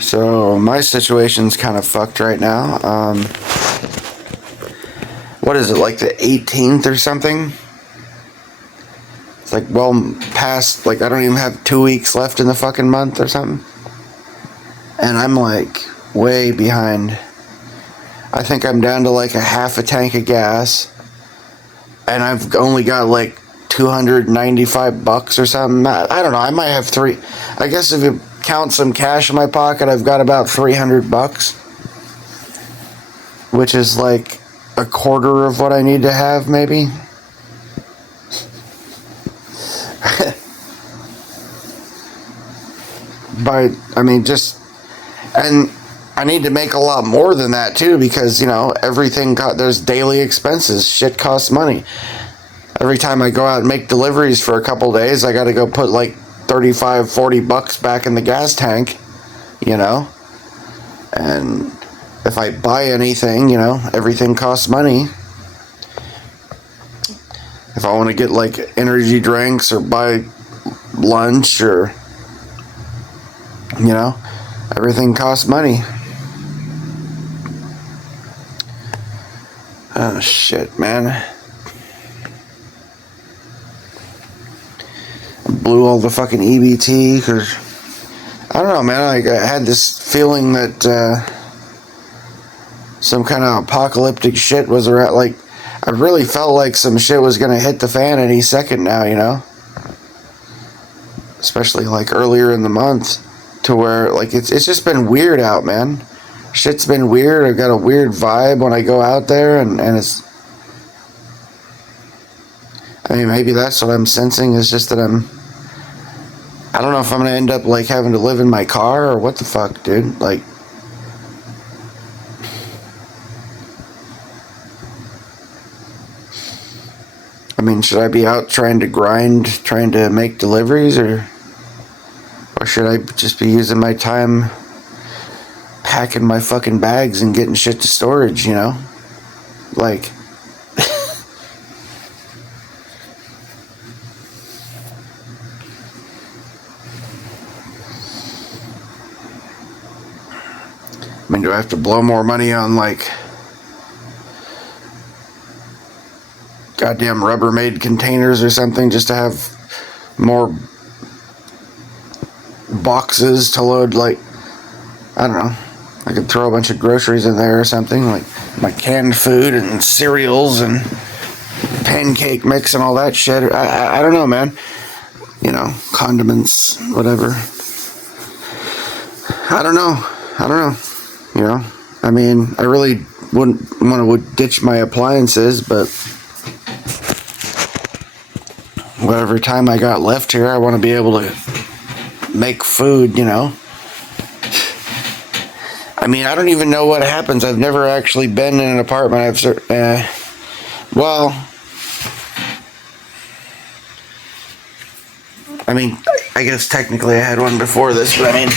So my situation's kind of fucked right now. What is it, like the 18th or something? It's like well past, like I don't even have 2 weeks left in the fucking month or something. And I'm like way behind. I think I'm down to like a half a tank of gas. And I've only got like $295 or something. I don't know, I might have three. I guess if you count some cash in my pocket, I've got about $300, which is like a quarter of what I need to have, maybe. And I need to make a lot more than that too, because there's daily expenses. Shit costs money. Every time I go out and make deliveries for a couple days, I got to go put like $35-40 back in the gas tank, and if I buy anything, everything costs money. If I want to get like energy drinks or buy lunch or everything costs money. Oh shit, man. Blew all the fucking EBT because I don't know, man. Like I had this feeling that some kind of apocalyptic shit was around. Like I really felt like some shit was gonna hit the fan any second now, especially like earlier in the month, to where like it's just been weird out, man. Shit's been weird. I've got a weird vibe when I go out there, and it's. I mean, maybe that's what I'm sensing, is just that I don't know if I'm gonna end up like having to live in my car or what the fuck, dude. Like, I mean, should I be out trying to grind, trying to make deliveries, or should I just be using my time packing my fucking bags and getting shit to storage, Like, I mean, do I have to blow more money on like goddamn Rubbermaid containers or something just to have more boxes to load? Like, I don't know. I could throw a bunch of groceries in there or something, like my canned food and cereals and pancake mix and all that shit. I don't know, man. Condiments, whatever. I don't know. I mean, I really wouldn't want to ditch my appliances, but whatever time I got left here, I want to be able to make food, I mean, I don't even know what happens. I've never actually been in an apartment. Well, I mean, I guess technically I had one before this, but I mean,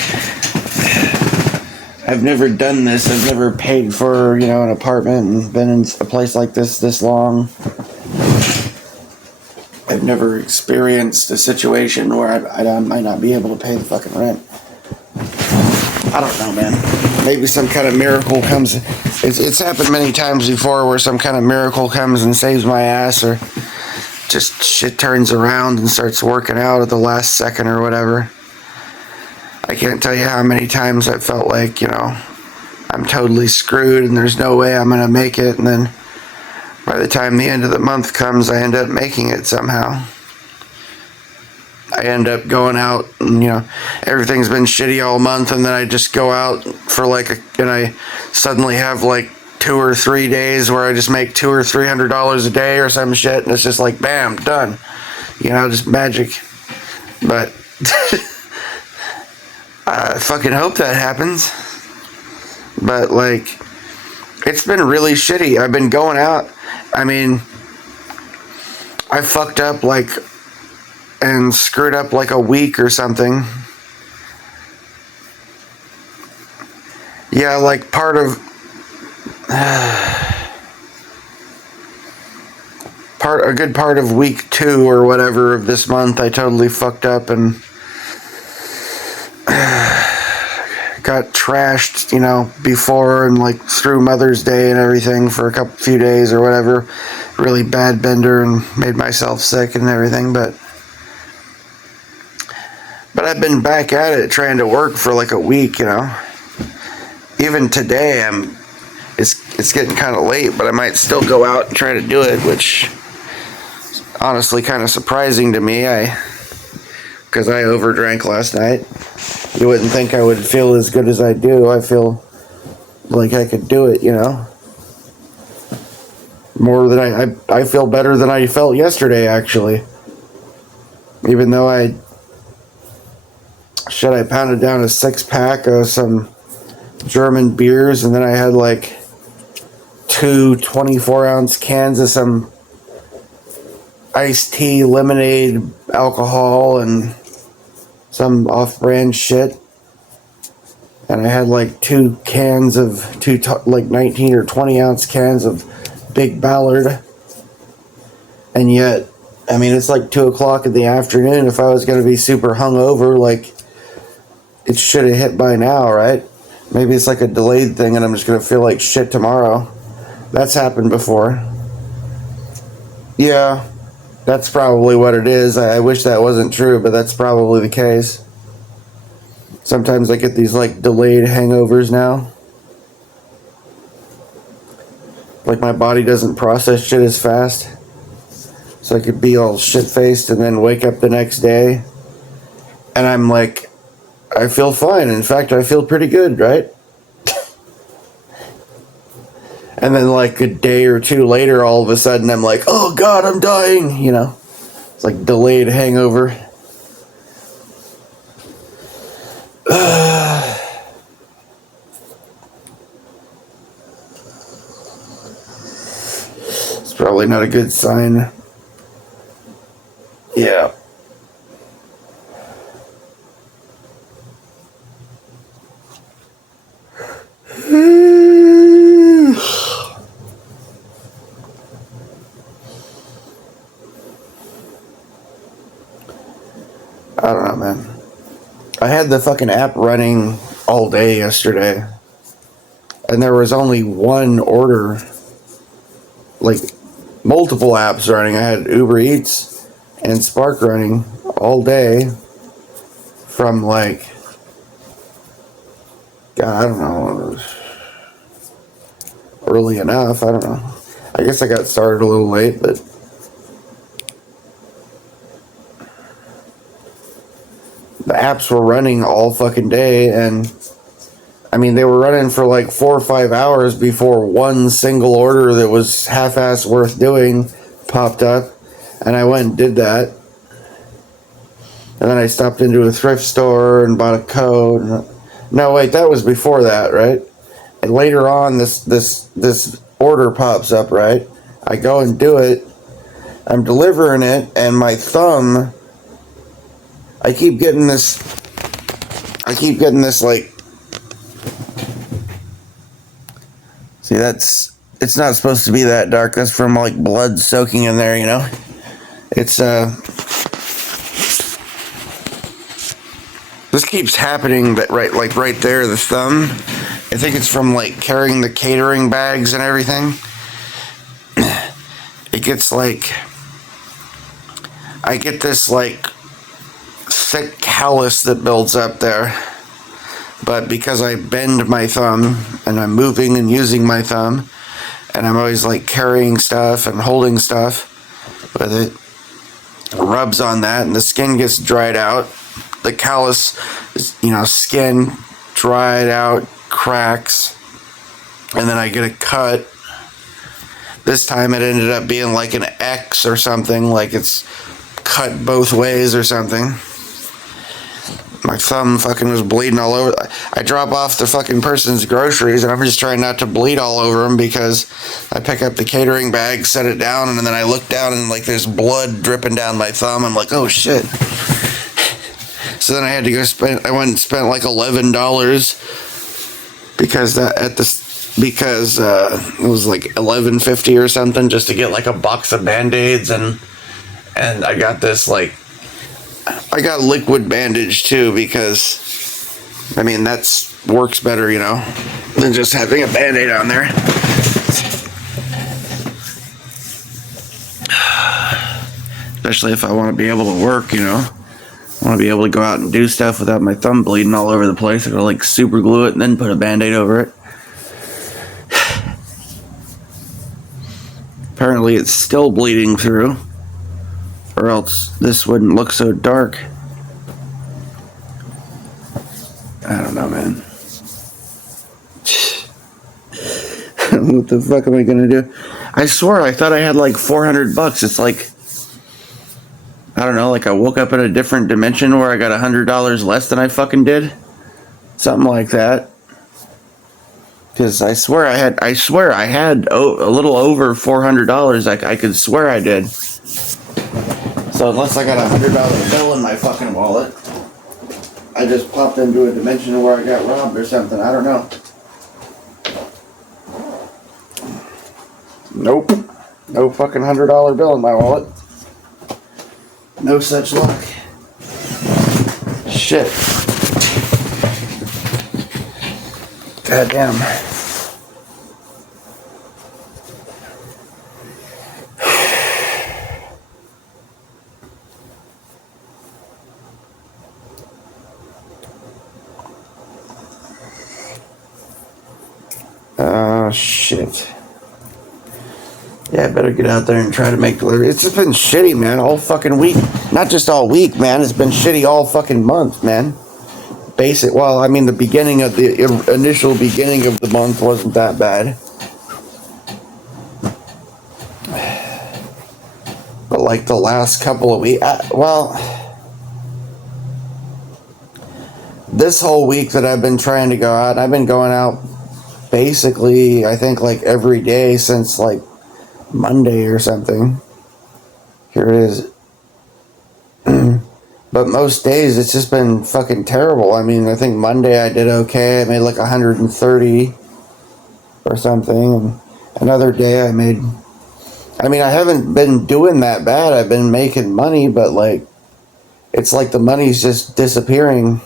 I've never done this. I've never paid for, an apartment and been in a place like this long. I've never experienced a situation where I might not be able to pay the fucking rent. I don't know, man. Maybe some kind of miracle comes. It's happened many times before where some kind of miracle comes and saves my ass, or just shit turns around and starts working out at the last second or whatever. I can't tell you how many times I felt like, I'm totally screwed and there's no way I'm going to make it, and then by the time the end of the month comes, I end up making it somehow. I end up going out and, everything's been shitty all month, and then I just go out for and I suddenly have like 2 or 3 days where I just make $200 or $300 a day or some shit, and it's just like, bam, done. Just magic. But I fucking hope that happens. But like, it's been really shitty. I've been going out. I mean, I fucked up like and screwed up like a week or something. Yeah, like a good part of week 2 or whatever of this month, I totally fucked up and got trashed, before and like through Mother's Day and everything for a few days or whatever. Really bad bender and made myself sick and everything, but I've been back at it trying to work for like a week, Even today it's getting kind of late, but I might still go out and try to do it, which is honestly kind of surprising to me. Because I overdrank last night. You wouldn't think I would feel as good as I do. I feel like I could do it, More than I feel better than I felt yesterday, actually. Even though I pounded down a 6-pack of some German beers, and then I had like 2 24-ounce cans of some iced tea, lemonade, alcohol, and some off-brand shit. And I had like 2 cans of 19 or 20-ounce cans of Big Ballard. And yet, it's like 2 o'clock in the afternoon. If I was going to be super hungover, like, it should have hit by now, right? Maybe it's like a delayed thing and I'm just going to feel like shit tomorrow. That's happened before. Yeah, that's probably what it is. I wish that wasn't true, but that's probably the case. Sometimes I get these like delayed hangovers now. Like my body doesn't process shit as fast. So I could be all shit-faced and then wake up the next day and I'm like, I feel fine. In fact, I feel pretty good, right? And then like a day or 2 later, all of a sudden I'm like, oh God, I'm dying, It's like delayed hangover. It's probably not a good sign. Yeah. I don't know, man. I had the fucking app running all day yesterday, and there was only one order, like multiple apps running. I had Uber Eats and Spark running all day from like, God, I don't know, early enough. I don't know. I guess I got started a little late, but the apps were running all fucking day, and they were running for like 4 or 5 hours before one single order that was half-ass worth doing popped up, and I went and did that. And then I stopped into a thrift store and bought a coat. No, wait, that was before that, right? And later on, this order pops up, right? I go and do it. I'm delivering it, and my thumb, I keep getting this like, see, it's not supposed to be that dark. That's from like blood soaking in there, It's, this keeps happening, but right there, the thumb. I think it's from like carrying the catering bags and everything. It gets like, I get this like thick callus that builds up there. But because I bend my thumb and I'm moving and using my thumb, and I'm always like carrying stuff and holding stuff with it rubs on that and the skin gets dried out. The callus, skin dried out, cracks, and then I get a cut. This time it ended up being like an X or something, like it's cut both ways or something. My thumb fucking was bleeding all over. I drop off the fucking person's groceries and I'm just trying not to bleed all over them because I pick up the catering bag, set it down, and then I look down and like there's blood dripping down my thumb. I'm like, oh shit. So then I had to go I went and spent like $11 because it was like $11.50 or something just to get like a box of Band-Aids, and I got this like, I got liquid bandage too because I mean, that's works better, you know, than just having a Band-Aid on there. Especially if I want to be able to work, you know. I want to be able to go out and do stuff without my thumb bleeding all over the place. I gotta like super glue it and then put a Band-Aid over it. Apparently it's still bleeding through, or else this wouldn't look so dark. I don't know, man. What the fuck am I gonna do? I swear I thought I had like $400. It's like, I don't know, like I woke up in a different dimension where I got $100 less than I fucking did. Something like that. Because I swear I had a little over $400. I could swear I did. So unless I got $100 bill in my fucking wallet, I just popped into a dimension where I got robbed or something. I don't know. Nope. No fucking $100 bill in my wallet. No such luck. Shit. God damn. Shit. Yeah, I better get out there and try to make delivery. It's just been shitty, man, all fucking week. Not just all week, man. It's been shitty all fucking month, man. Well, I mean, the initial beginning of the month wasn't that bad. But like the last couple of weeks, this whole week that I've been trying to go out, I've been going out basically, I think like every day since like Monday or something. Here it is. But most days it's just been fucking terrible. I mean, I think Monday I did okay. I made like 130 or something. And another day I haven't been doing that bad. I've been making money, but like, it's like the money's just disappearing.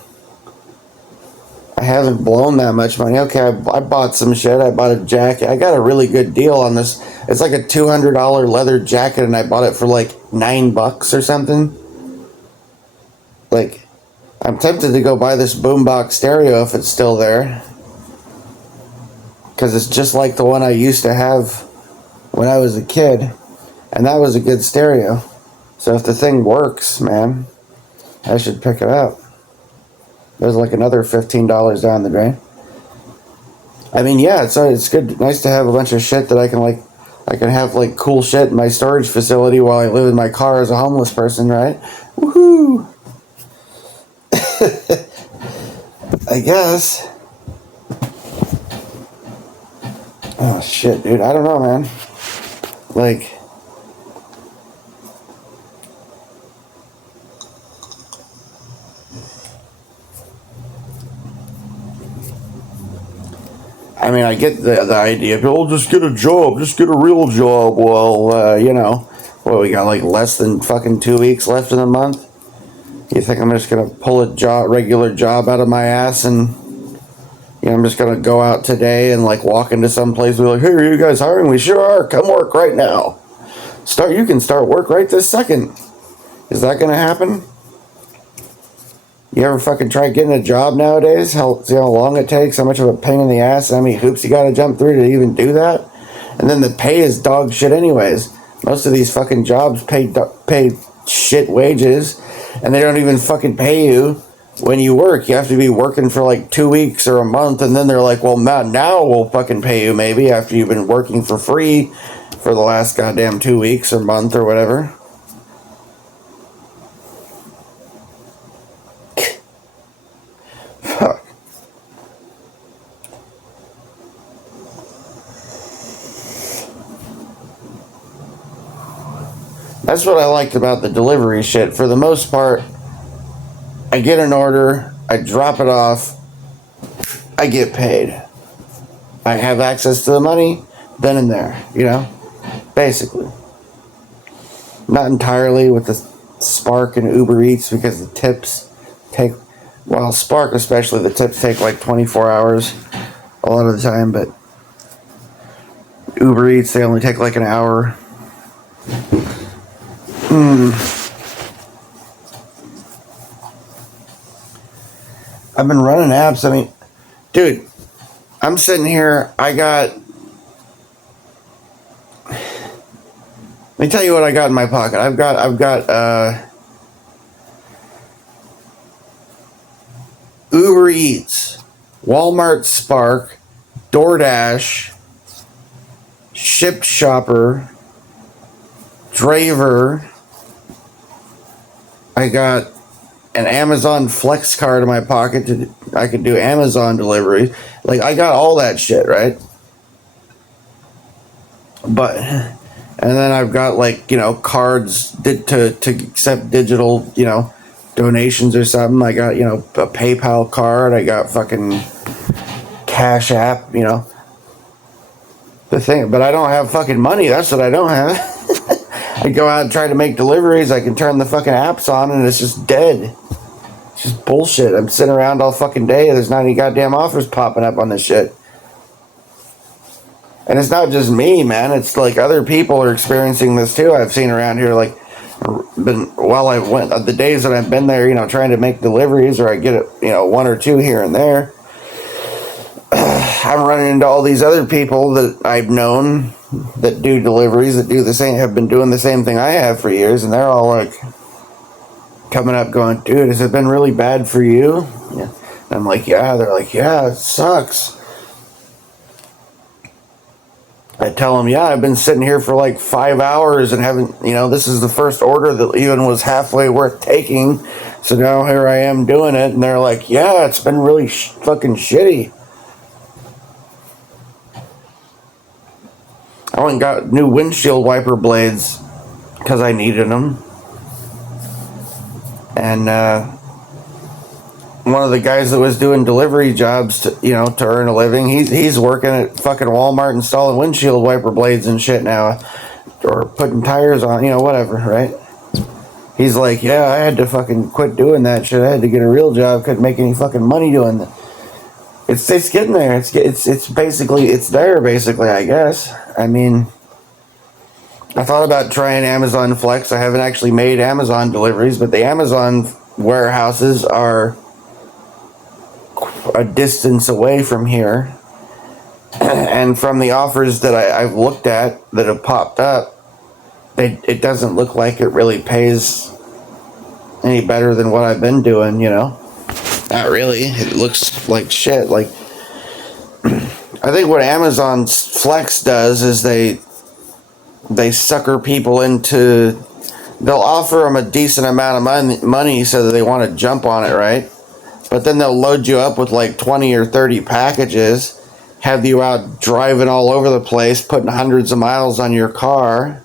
I haven't blown that much money. Okay, I bought some shit. I bought a jacket. I got a really good deal on this. It's like a $200 leather jacket, and I bought it for like $9 or something. Like, I'm tempted to go buy this boombox stereo if it's still there. Because it's just like the one I used to have when I was a kid. And that was a good stereo. So if the thing works, man, I should pick it up. There's like another $15 down the drain. I mean, yeah, it's good, nice to have a bunch of shit that I can have like cool shit in my storage facility while I live in my car as a homeless person, right? Woohoo! I guess. Oh shit, dude, I don't know, man. Like, I mean, I get the idea. People just get a job, just get a real job. Well, you know, we got like less than fucking 2 weeks left in the month. You think I'm just gonna pull a regular job out of my ass and, you know, I'm just gonna go out today and like walk into some place and be like, hey, are you guys hiring? We sure are. Come work right now. You can start work right this second. Is that gonna happen? You ever fucking try getting a job nowadays? See how long it takes, how much of a pain in the ass, how many hoops you gotta jump through to even do that? And then the pay is dog shit anyways. Most of these fucking jobs pay shit wages, and they don't even fucking pay you when you work. You have to be working for like 2 weeks or a month, and then they're like, well, now we'll fucking pay you maybe after you've been working for free for the last goddamn 2 weeks or month or whatever. Fuck. That's what I liked about the delivery shit. For the most part, I get an order, I drop it off, I get paid. I have access to the money then and there, you know? Basically. Not entirely with the Spark and Uber Eats because the tips take Well, Spark especially, the tips take like 24 hours a lot of the time, but Uber Eats, they only take like an hour. I've been running apps. I mean, dude, I'm sitting here. Let me tell you what I got in my pocket. I've got Uber Eats, Walmart Spark, DoorDash, Shipt Shopper, Draver. I got an Amazon Flex card in my pocket I could do Amazon delivery. Like, I got all that shit, right? But and then I've got, like, cards to accept digital, donations or something. I got, a PayPal card. I got fucking Cash App, the thing. But I don't have fucking money. That's what I don't have. I go out and try to make deliveries. I can turn the fucking apps on and it's just dead. It's just bullshit. I'm sitting around all fucking day. There's not any goddamn offers popping up on this shit. And it's not just me, man. It's like other people are experiencing this too. I've seen around here, like, the days that I've been there, trying to make deliveries, or I get it, one or two here and there. I'm running into all these other people that I've known that do deliveries, that have been doing the same thing I have for years, and they're all like coming up going, dude, has it been really bad for you? Yeah. And I'm like, yeah. They're like, yeah, it sucks. I tell them, yeah, I've been sitting here for like 5 hours and haven't, this is the first order that even was halfway worth taking. So now here I am doing it. And they're like, yeah, it's been really fucking shitty. I went and got new windshield wiper blades because I needed them. And one of the guys that was doing delivery jobs to earn a living, he's working at fucking Walmart installing windshield wiper blades and shit now, or putting tires on, whatever, right? He's like, yeah, I had to fucking quit doing that shit. I had to get a real job. Couldn't make any fucking money doing that. It's getting there. It's basically, it's there basically, I guess. I mean, I thought about trying Amazon Flex. I haven't actually made Amazon deliveries, but the Amazon warehouses are a distance away from here. And from the offers that I've looked at that have popped up, it doesn't look like it really pays any better than what I've been doing, Not really. It looks like shit. Like, I think what Amazon Flex does is they sucker people into, they'll offer them a decent amount of money so that they want to jump on it, right? But then they'll load you up with like 20 or 30 packages, have you out driving all over the place, putting hundreds of miles on your car.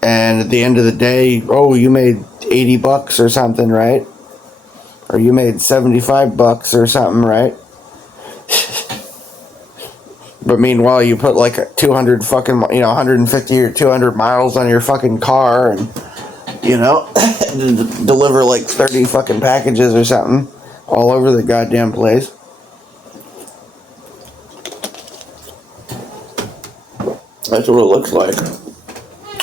And at the end of the day, oh, you made $80 or something, right? Or you made $75 or something, right? But meanwhile, you put like 200 fucking, 150 or 200 miles on your fucking car and, deliver like 30 fucking packages or something all over the goddamn place. That's what it looks like.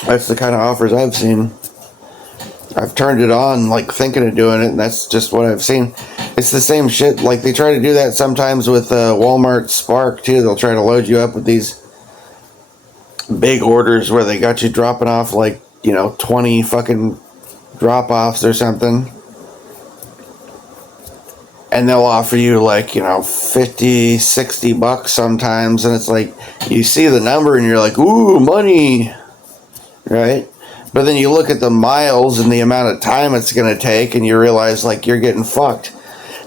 That's the kind of offers I've seen. I've turned it on, like, thinking of doing it, and that's just what I've seen. It's the same shit. Like, they try to do that sometimes with Walmart Spark, too. They'll try to load you up with these big orders where they got you dropping off, like, 20 fucking drop-offs or something. And they'll offer you, like, $50, $60 sometimes, and it's like, you see the number and you're like, ooh, money, right? But then you look at the miles and the amount of time it's going to take, and you realize, like, you're getting fucked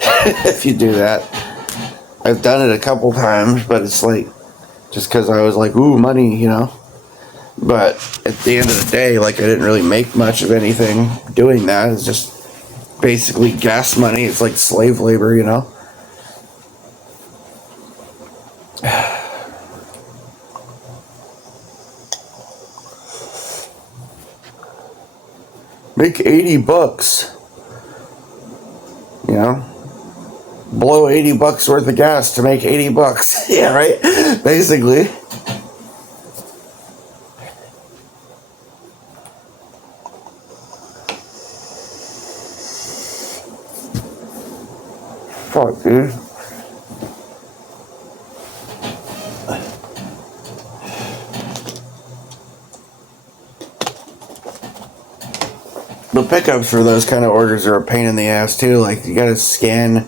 if you do that. I've done it a couple times, but it's like, just because I was like, ooh, money, But at the end of the day, like, I didn't really make much of anything doing that. It's just basically gas money. It's like slave labor, Make $80, You know? Blow $80 worth of gas to make $80. Yeah, right? Basically. Fuck, dude. The pickups for those kind of orders are a pain in the ass too. Like, you gotta scan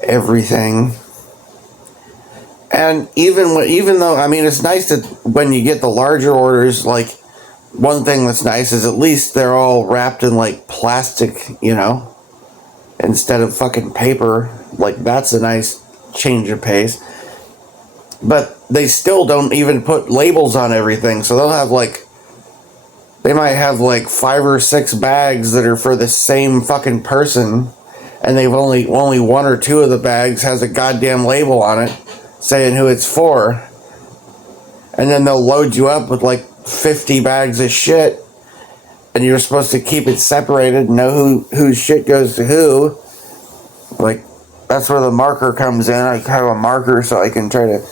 everything. And even though, I mean, it's nice that when you get the larger orders, like, one thing that's nice is at least they're all wrapped in like plastic, you know, instead of fucking paper. Like, that's a nice change of pace. But they still don't even put labels on everything, so they'll have like, they might have like 5 or 6 bags that are for the same fucking person, and they've only 1 or 2 of the bags has a goddamn label on it saying who it's for. And then they'll load you up with like 50 bags of shit, and you're supposed to keep it separated and know whose shit goes to who. Like, that's where the marker comes in. I have a marker so I can try to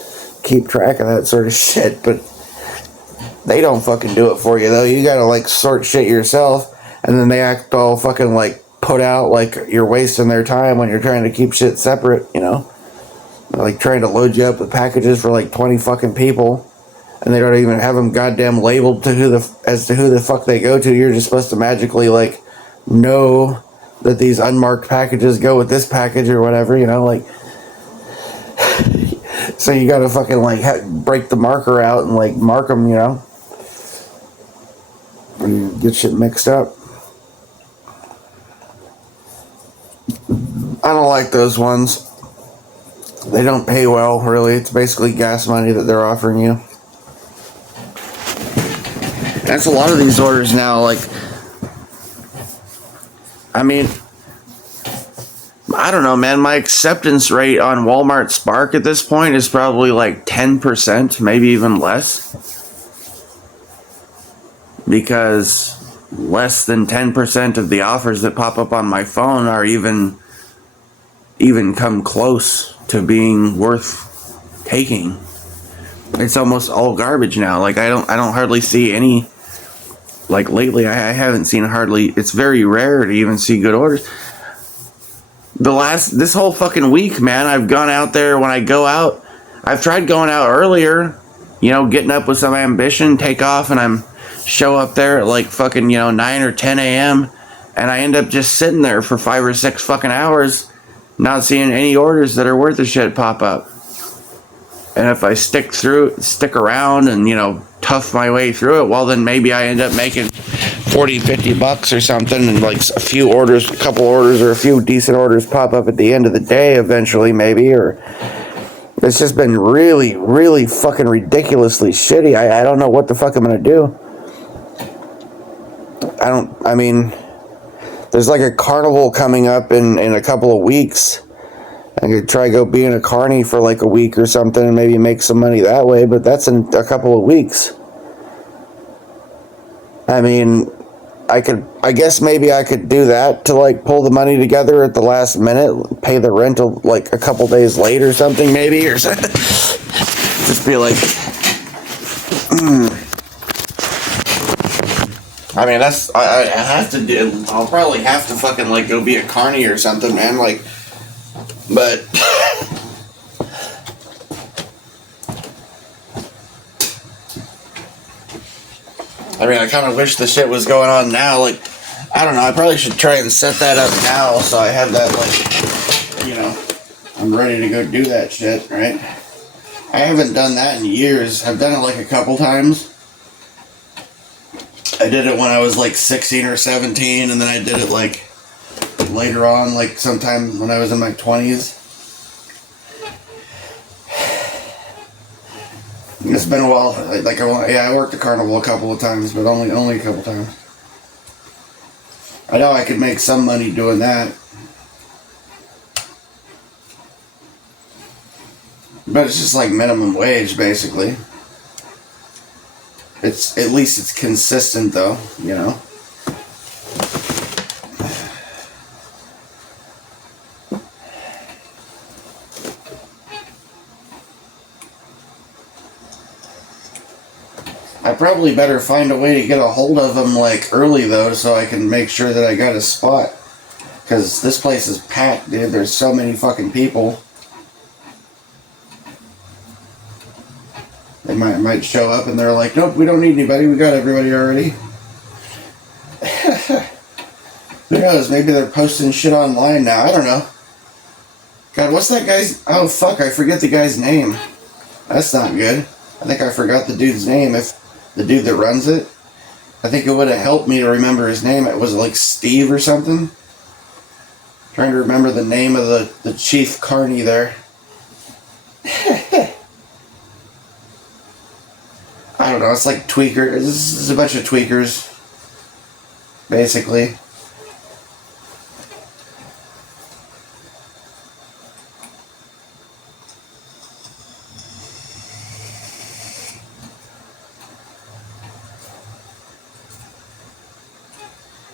keep track of that sort of shit, but they don't fucking do it for you, though. You gotta, like, sort shit yourself, and then they act all fucking, like, put out like you're wasting their time when you're trying to keep shit separate, you know? They're, like, trying to load you up with packages for, like, 20 fucking people, and they don't even have them goddamn labeled to who the fuck they go to. You're just supposed to magically, like, know that these unmarked packages go with this package or whatever, you know? Like, so you gotta fucking, like, break the marker out and, like, mark them, you know? You get shit mixed up. I don't like those ones. They don't pay well, really. It's basically gas money that they're offering you. That's a lot of these orders now. Like, I mean, I don't know, man. My acceptance rate on Walmart Spark at this point is probably like 10%, maybe even less. Because less than 10% of the offers that pop up on my phone are even come close to being worth taking. It's almost all garbage now. Like, I don't hardly see any. Like, lately, I haven't seen hardly. It's very rare to even see good orders. This whole fucking week, man, I've gone out there. When I go out, I've tried going out earlier, you know, getting up with some ambition, take off, and show up there at like fucking, you know, 9 or 10 a.m. and I end up just sitting there for 5 or 6 fucking hours, not seeing any orders that are worth a shit pop up. And if I stick around and, you know, tough my way through it, well, then maybe I end up making $40-$50 or something, and like a few orders, a couple orders, or a few decent orders pop up at the end of the day eventually, maybe. Or it's just been really, really fucking ridiculously shitty. I don't know what the fuck I'm gonna do. I mean, there's like a carnival coming up in a couple of weeks. I could try go be in a carny for like a week or something and maybe make some money that way, but that's in a couple of weeks. I mean, I guess maybe I could do that to like pull the money together at the last minute, pay the rental like a couple days late or something, maybe, or something. Just be like, I mean, I have to do. I'll probably have to fucking like go be a carny or something, man. Like, but I mean, I kind of wish the shit was going on now. Like, I don't know. I probably should try and set that up now so I have that, like, you know, I'm ready to go do that shit, right? I haven't done that in years. I've done it like a couple times. I did it when I was like 16 or 17, and then I did it like later on, like sometime when I was in my 20s. It's been a while. Like, I worked the carnival a couple of times, but only a couple times. I know I could make some money doing that, but it's just like minimum wage, basically. At least it's consistent, though, you know. I probably better find a way to get a hold of him like early though, so I can make sure that I got a spot. Because this place is packed, dude. There's so many fucking people. They might show up and they're like, nope, we don't need anybody. We got everybody already. Who knows? Maybe they're posting shit online now. I don't know. God, what's that guy's... Oh, fuck. I forget the guy's name. That's not good. I think I forgot the dude's name. If the dude that runs it. I think it would have helped me to remember his name. It was like Steve or something. Trying to remember the name of the chief carny there. I don't know, it's like tweakers. This is a bunch of tweakers, basically.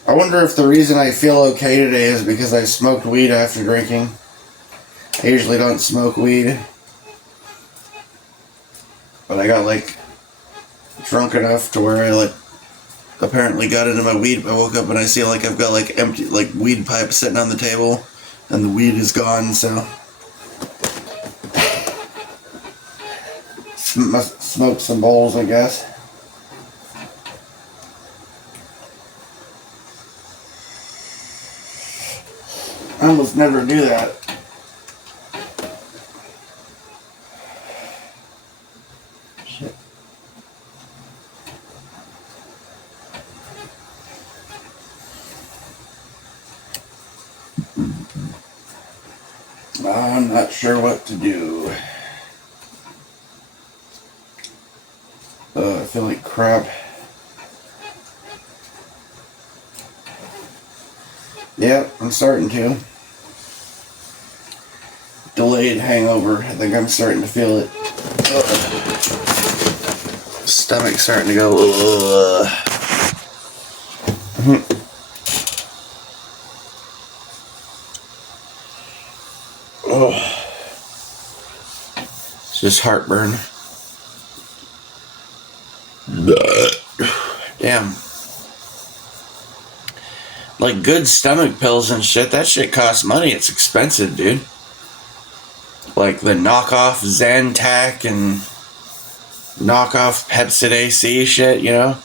I wonder if the reason I feel okay today is because I smoked weed after drinking. I usually don't smoke weed. But I got like drunk enough to where I like apparently got into my weed. I woke up and I see like I've got like empty like weed pipe sitting on the table and the weed is gone, so must smoke some bowls, I guess. I almost never do that. Shit. I'm not sure what to do. I feel like crap. Yep, I'm starting to. Delayed hangover. I think I'm starting to feel it. Ugh. Stomach's starting to go. Oh. It's just heartburn. Damn. Like good stomach pills and shit, that shit costs money. It's expensive, dude. Like the knockoff Zantac and knockoff Pepcid AC shit, you know?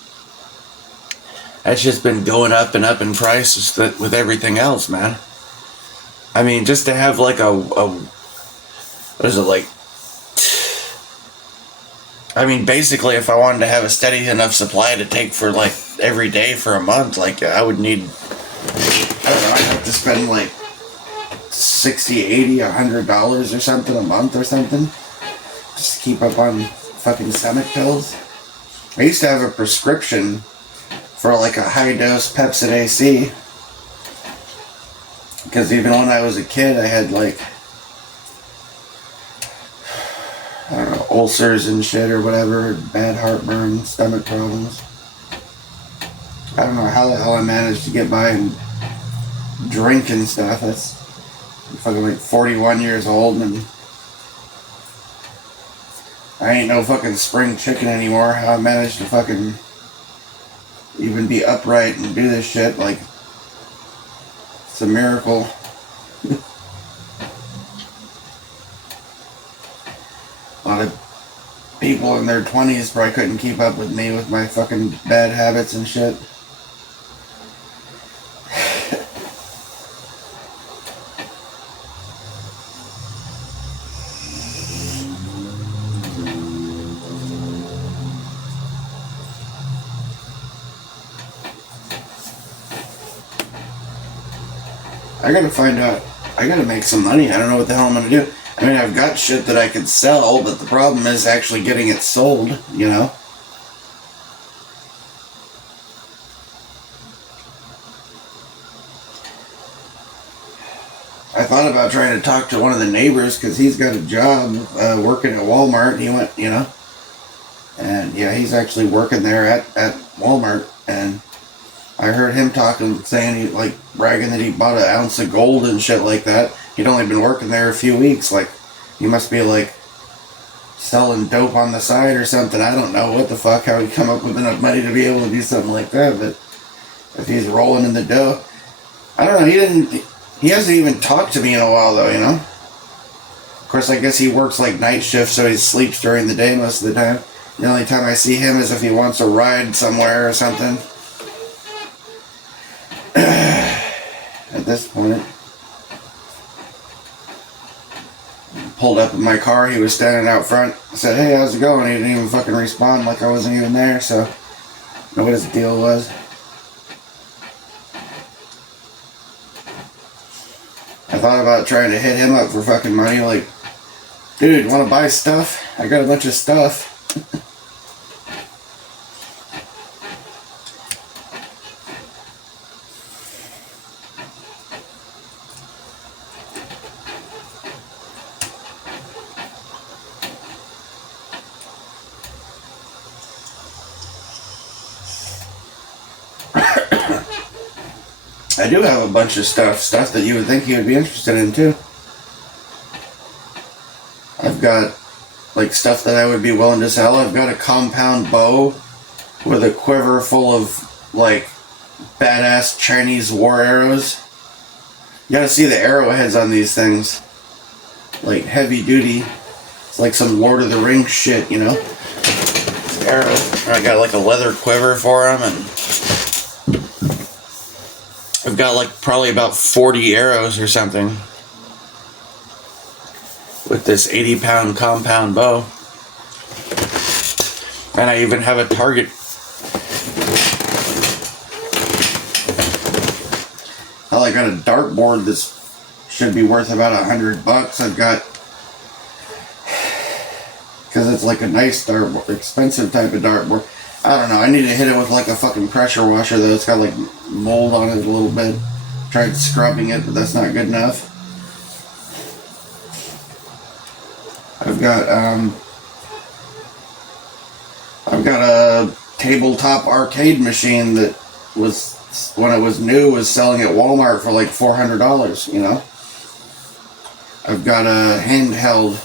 That's just been going up and up in price with everything else, man. I mean, just to have like what is it, like... I mean, basically, if I wanted to have a steady enough supply to take for like every day for a month, like I would need... I don't know, I'd have to spend like $60, $80, $100 or something a month or something. Just to keep up on fucking stomach pills. I used to have a prescription for like a high dose Pepcid AC. Because even when I was a kid, I had like, I don't know, ulcers and shit or whatever, bad heartburn, stomach problems. I don't know how the hell I managed to get by and drink and stuff. That's I'm fucking like 41 years old and I ain't no fucking spring chicken anymore. How I managed to fucking even be upright and do this shit, like, it's a miracle. A lot of people in their 20s probably couldn't keep up with me with my fucking bad habits and shit. I gotta find out. I gotta make some money. I don't know what the hell I'm gonna do. I mean, I've got shit that I could sell, but the problem is actually getting it sold, you know? I thought about trying to talk to one of the neighbors because he's got a job working at Walmart. And he went, you know, and yeah, he's actually working there at Walmart. And I heard him talking, saying he like bragging that he bought an ounce of gold and shit like that. He'd only been working there a few weeks. Like, he must be like selling dope on the side or something. I don't know what the fuck, how he come up with enough money to be able to do something like that, but if he's rolling in the dough, I don't know, he hasn't even talked to me in a while though, you know? Of course, I guess he works like night shift, so he sleeps during the day most of the time. The only time I see him is if he wants a ride somewhere or something. At this point, pulled up in my car, he was standing out front. I said, hey, how's it going? He didn't even fucking respond, like I wasn't even there, so I know what his deal was. I thought about trying to hit him up for fucking money, like, dude, want to buy stuff? I got a bunch of stuff. I do have a bunch of stuff that you would think he would be interested in too. I've got like stuff that I would be willing to sell. I've got a compound bow with a quiver full of like badass Chinese war arrows. You gotta see the arrowheads on these things. Like heavy duty. It's like some Lord of the Rings shit, you know? It's arrows. I got like a leather quiver for them, and I've got like probably about 40 arrows or something with this 80-pound compound bow. And I even have a target. Hell, I got a dartboard that should be worth about $100. I've got, because it's like a nice dartboard, expensive type of dartboard. I don't know, I need to hit it with like a fucking pressure washer though. It's got like mold on it a little bit. Tried scrubbing it, but that's not good enough. I've got a tabletop arcade machine that was, when it was new, was selling at Walmart for like $400, you know? I've got a handheld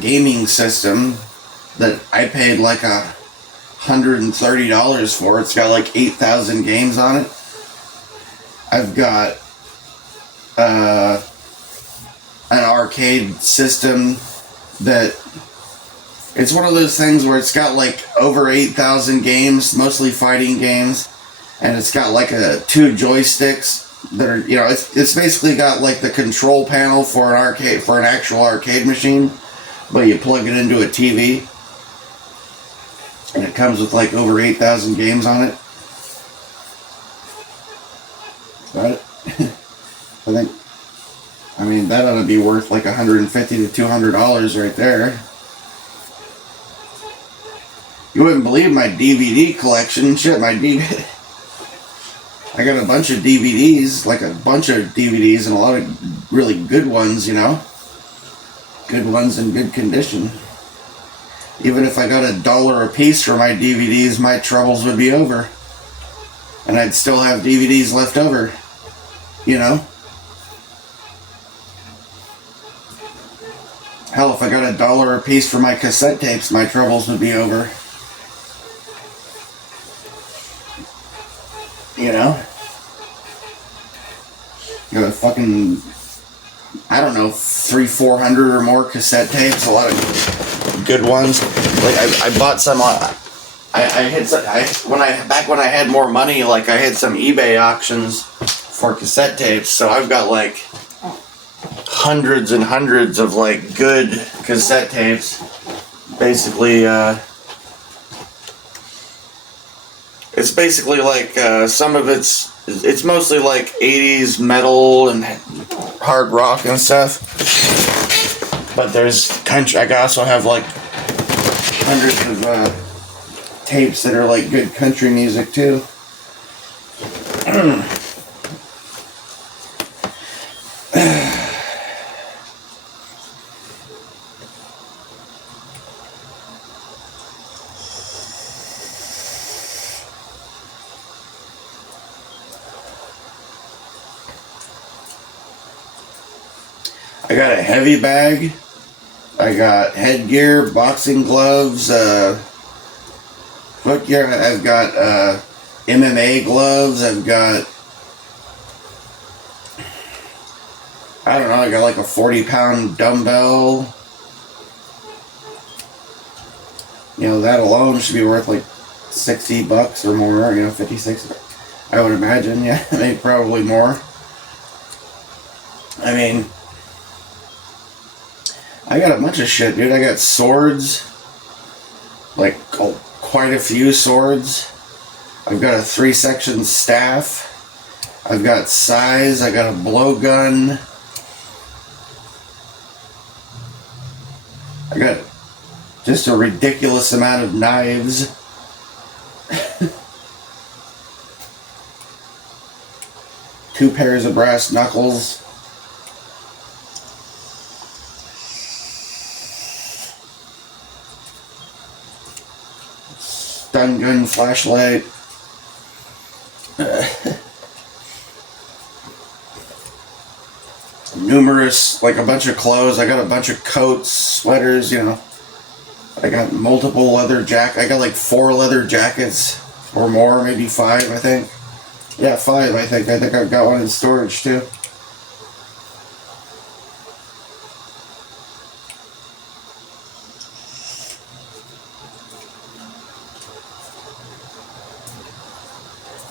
gaming system that I paid like $130 for. It's got like 8,000 games on it. I've got an arcade system that it's one of those things where it's got like over 8,000 games, mostly fighting games, and it's got like two joysticks that are, you know, it's basically got like the control panel for an actual arcade machine, but you plug it into a TV, and it comes with like over 8,000 games on it. Right? I mean, that ought to be worth like $150 to $200 right there. You wouldn't believe my DVD collection. Shit, I got a bunch of DVDs, like a bunch of DVDs, and a lot of really good ones, you know? Good ones in good condition. Even if I got $1 a piece for my DVDs, my troubles would be over. And I'd still have DVDs left over, you know? Hell, if I got $1 a piece for my cassette tapes, my troubles would be over. You know? You got a fucking, I don't know, 300-400 or more cassette tapes, a lot of good ones. Like, I bought some, back when I had more money, like, I had some eBay auctions for cassette tapes, so I've got, like, hundreds and hundreds of, like, good cassette tapes. Basically, it's basically like, some of it's mostly like 80s metal and hard rock and stuff. But there's country, I also have like hundreds of tapes that are like good country music too. I got a heavy bag I got headgear, boxing gloves, footgear. I've got MMA gloves. I've got, I don't know, I got like a 40-pound dumbbell. You know, that alone should be worth like $60 or more, you know, 56. I would imagine, yeah, maybe probably more. I mean, I got a bunch of shit, dude. I got swords, like quite a few swords. I've got a 3-section staff. I've got sais. I got a blowgun. I got just a ridiculous amount of knives. Two pairs of brass knuckles. Stun gun, flashlight. Numerous, like a bunch of clothes. I got a bunch of coats, sweaters, you know. I got multiple leather jackets. I got like 4 leather jackets or more, maybe 5, I think. Yeah, 5, I think. I think I've got one in storage too.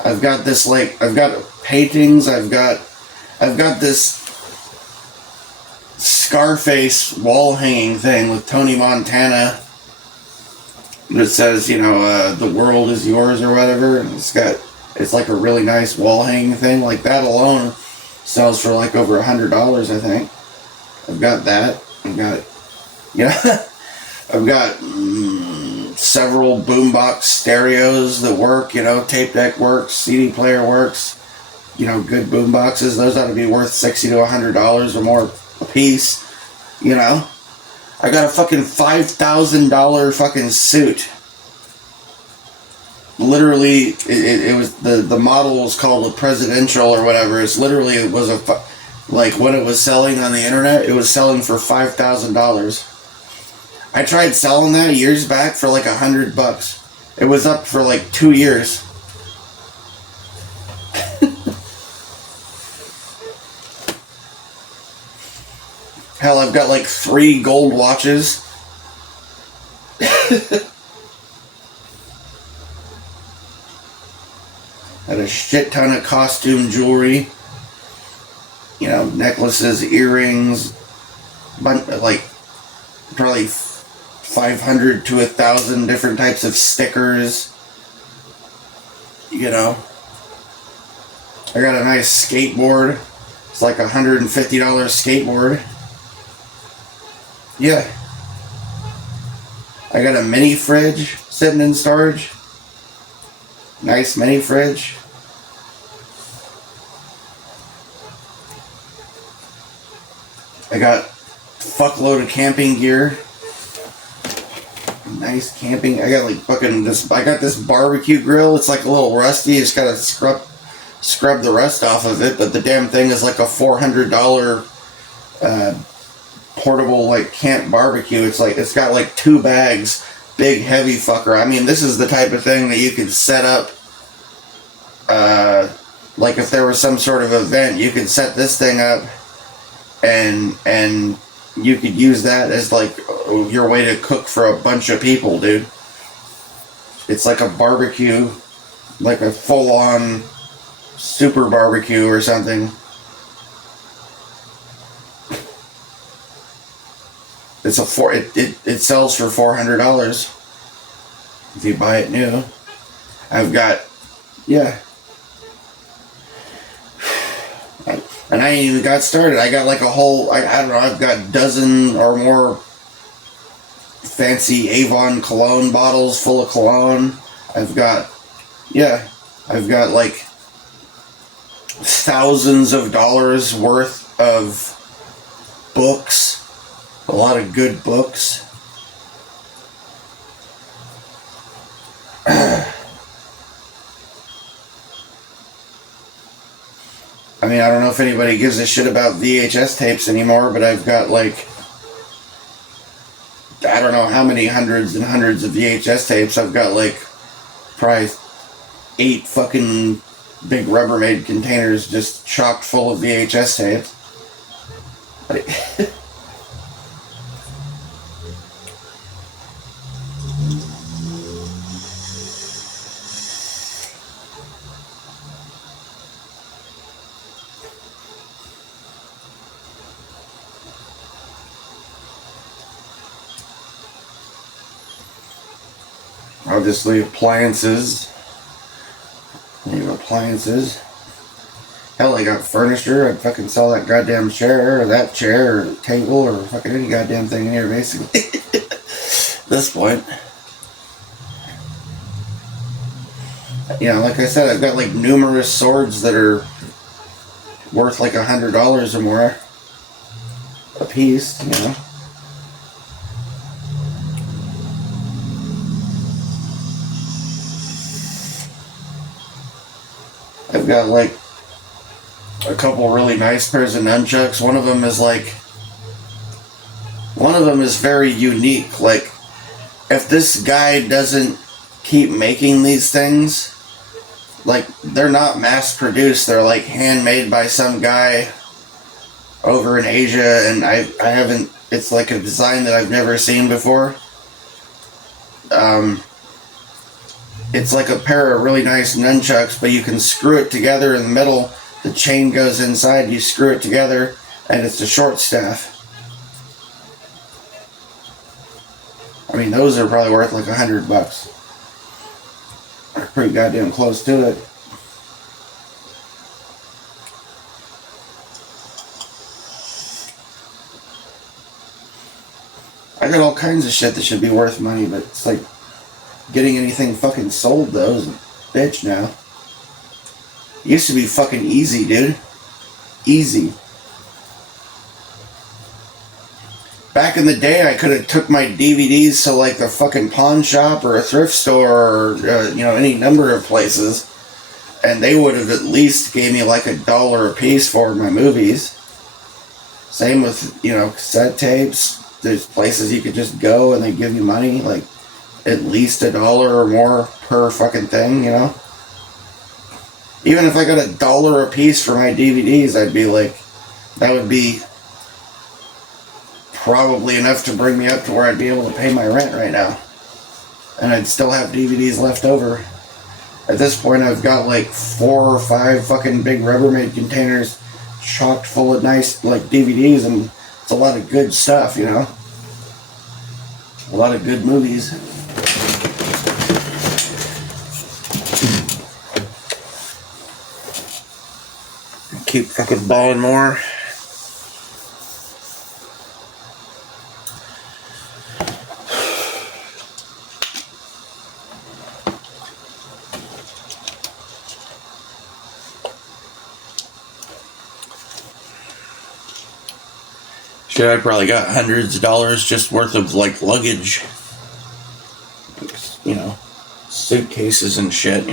I've got this, like, I've got paintings. I've got this Scarface wall hanging thing with Tony Montana that says, you know, the world is yours or whatever. And it's like a really nice wall hanging thing. Like that alone sells for like over $100, I think. I've got that. I've got, you know, I've got several boombox stereos that work, you know, tape deck works, CD player works, you know, good boomboxes. Those ought to be worth $60 to $100 or more a piece, you know. I got a fucking $5,000 fucking suit. Literally, it was, the model was called a presidential or whatever. It's literally, it was like when it was selling on the internet, it was selling for $5,000. I tried selling that years back for like $100. It was up for like 2 years. Hell, I've got like 3 gold watches. Had a shit ton of costume jewelry. You know, necklaces, earrings, like probably 500 to 1,000 different types of stickers. You know, I got a nice skateboard. It's like a $150 skateboard. Yeah. I got a mini fridge sitting in storage. Nice mini fridge. I got a fuckload of camping gear. Nice camping. I got like fucking this. I got this barbecue grill. It's like a little rusty. Just gotta scrub the rust off of it. But the damn thing is like a $400 portable like camp barbecue. It's like it's got like 2 bags. Big heavy fucker. I mean, this is the type of thing that you could set up. Like if there was some sort of event, you could set this thing up, and you could use that as like your way to cook for a bunch of people, dude. It's like a barbecue, like a full-on super barbecue or something. It's it sells for $400 if you buy it new. I've got, yeah. And I ain't even got started. I got like a whole, I don't know, I've got a dozen or more fancy Avon cologne bottles full of cologne. I've got like thousands of dollars worth of books. A lot of good books. I mean, I don't know if anybody gives a shit about VHS tapes anymore, but I've got like I don't know how many hundreds and hundreds of VHS tapes. I've got like probably 8 fucking big Rubbermaid containers just chock full of VHS tapes. Obviously, appliances. Appliances. Hell, I got furniture. I'd fucking sell that goddamn chair, or that chair, or table, or fucking any goddamn thing in here, basically. At this point. Like I said, I've got like numerous swords that are worth like $100 or more a piece, I've got like a couple really nice pairs of nunchucks. One of them is very unique. Like, if this guy doesn't keep making these things, like, they're not mass produced. They're like handmade by some guy over in Asia, and I haven't, it's like a design that I've never seen before. It's like a pair of really nice nunchucks, but you can screw it together in the middle. The chain goes inside, you screw it together, and it's a short staff. I mean, those are probably worth like $100. They're pretty goddamn close to it. I got all kinds of shit that should be worth money, but it's like getting anything fucking sold, though, is a bitch now. It used to be fucking easy, dude. Easy. Back in the day, I could have took my DVDs to like the fucking pawn shop or a thrift store or, any number of places, and they would have at least gave me like $1 a piece for my movies. Same with, cassette tapes. There's places you could just go and they give you money, like at least $1 or more per fucking thing, Even if I got $1 a piece for my DVDs, I'd be like, that would be probably enough to bring me up to where I'd be able to pay my rent right now. And I'd still have DVDs left over. At this point, I've got like 4 or 5 fucking big Rubbermaid containers chocked full of nice, like, DVDs, and it's a lot of good stuff, A lot of good movies. Keep fucking buying more. Shit, I probably got hundreds of dollars just worth of like luggage. Suitcases and shit,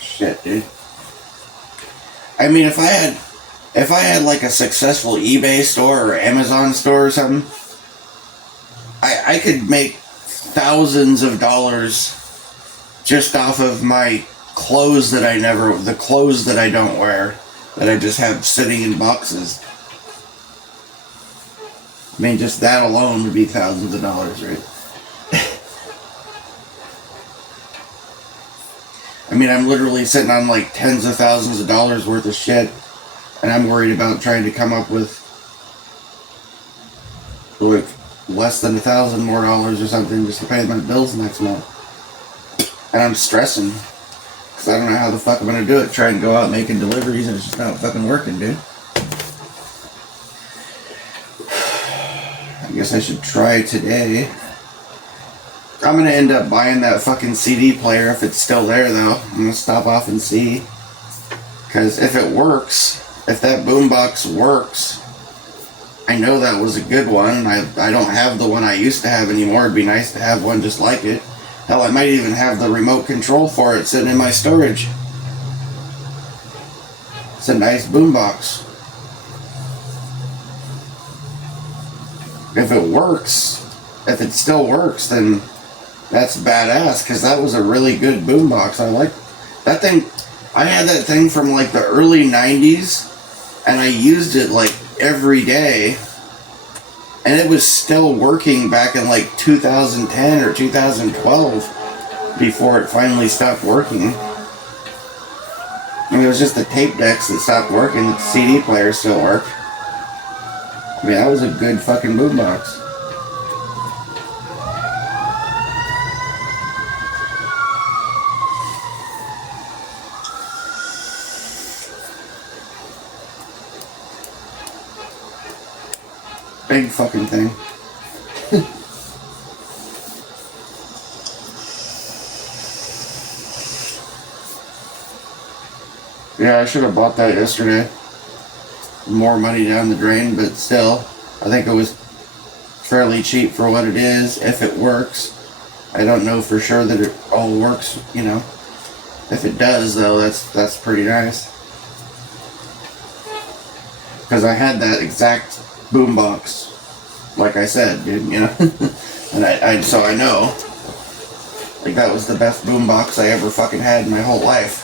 Shit, dude. I mean, if I had like a successful eBay store or Amazon store or something, I could make thousands of dollars just off of my clothes the clothes that I don't wear, that I just have sitting in boxes. I mean, just that alone would be thousands of dollars, right? I mean, I'm literally sitting on like tens of thousands of dollars worth of shit, and I'm worried about trying to come up with like less than $1,000 more or something just to pay my bills next month. And I'm stressing because I don't know how the fuck I'm gonna do it. Try and go out making deliveries, and it's just not fucking working, dude. I guess I should try today. I'm gonna end up buying that fucking CD player if it's still there, though. I'm gonna stop off and see. Because if it works, if that boombox works, I know that was a good one. I don't have the one I used to have anymore. It'd be nice to have one just like it. Hell, I might even have the remote control for it sitting in my storage. It's a nice boombox. If it works, if it still works, then that's badass, because that was a really good boombox. I like that thing. I had that thing from like the early 90s, and I used it like every day, and it was still working back in like 2010 or 2012 before it finally stopped working. I mean, it was just the tape decks that stopped working. The CD player still worked. I mean, that was a good fucking boombox. Big fucking thing. Yeah, I should have bought that yesterday. More money down the drain, but still, I think it was fairly cheap for what it is, if it works. I don't know for sure that it all works, you know. If it does, though, that's pretty nice. Because I had that exact boombox, like I said, dude, you know. And so I know, like, that was the best boombox I ever fucking had in my whole life.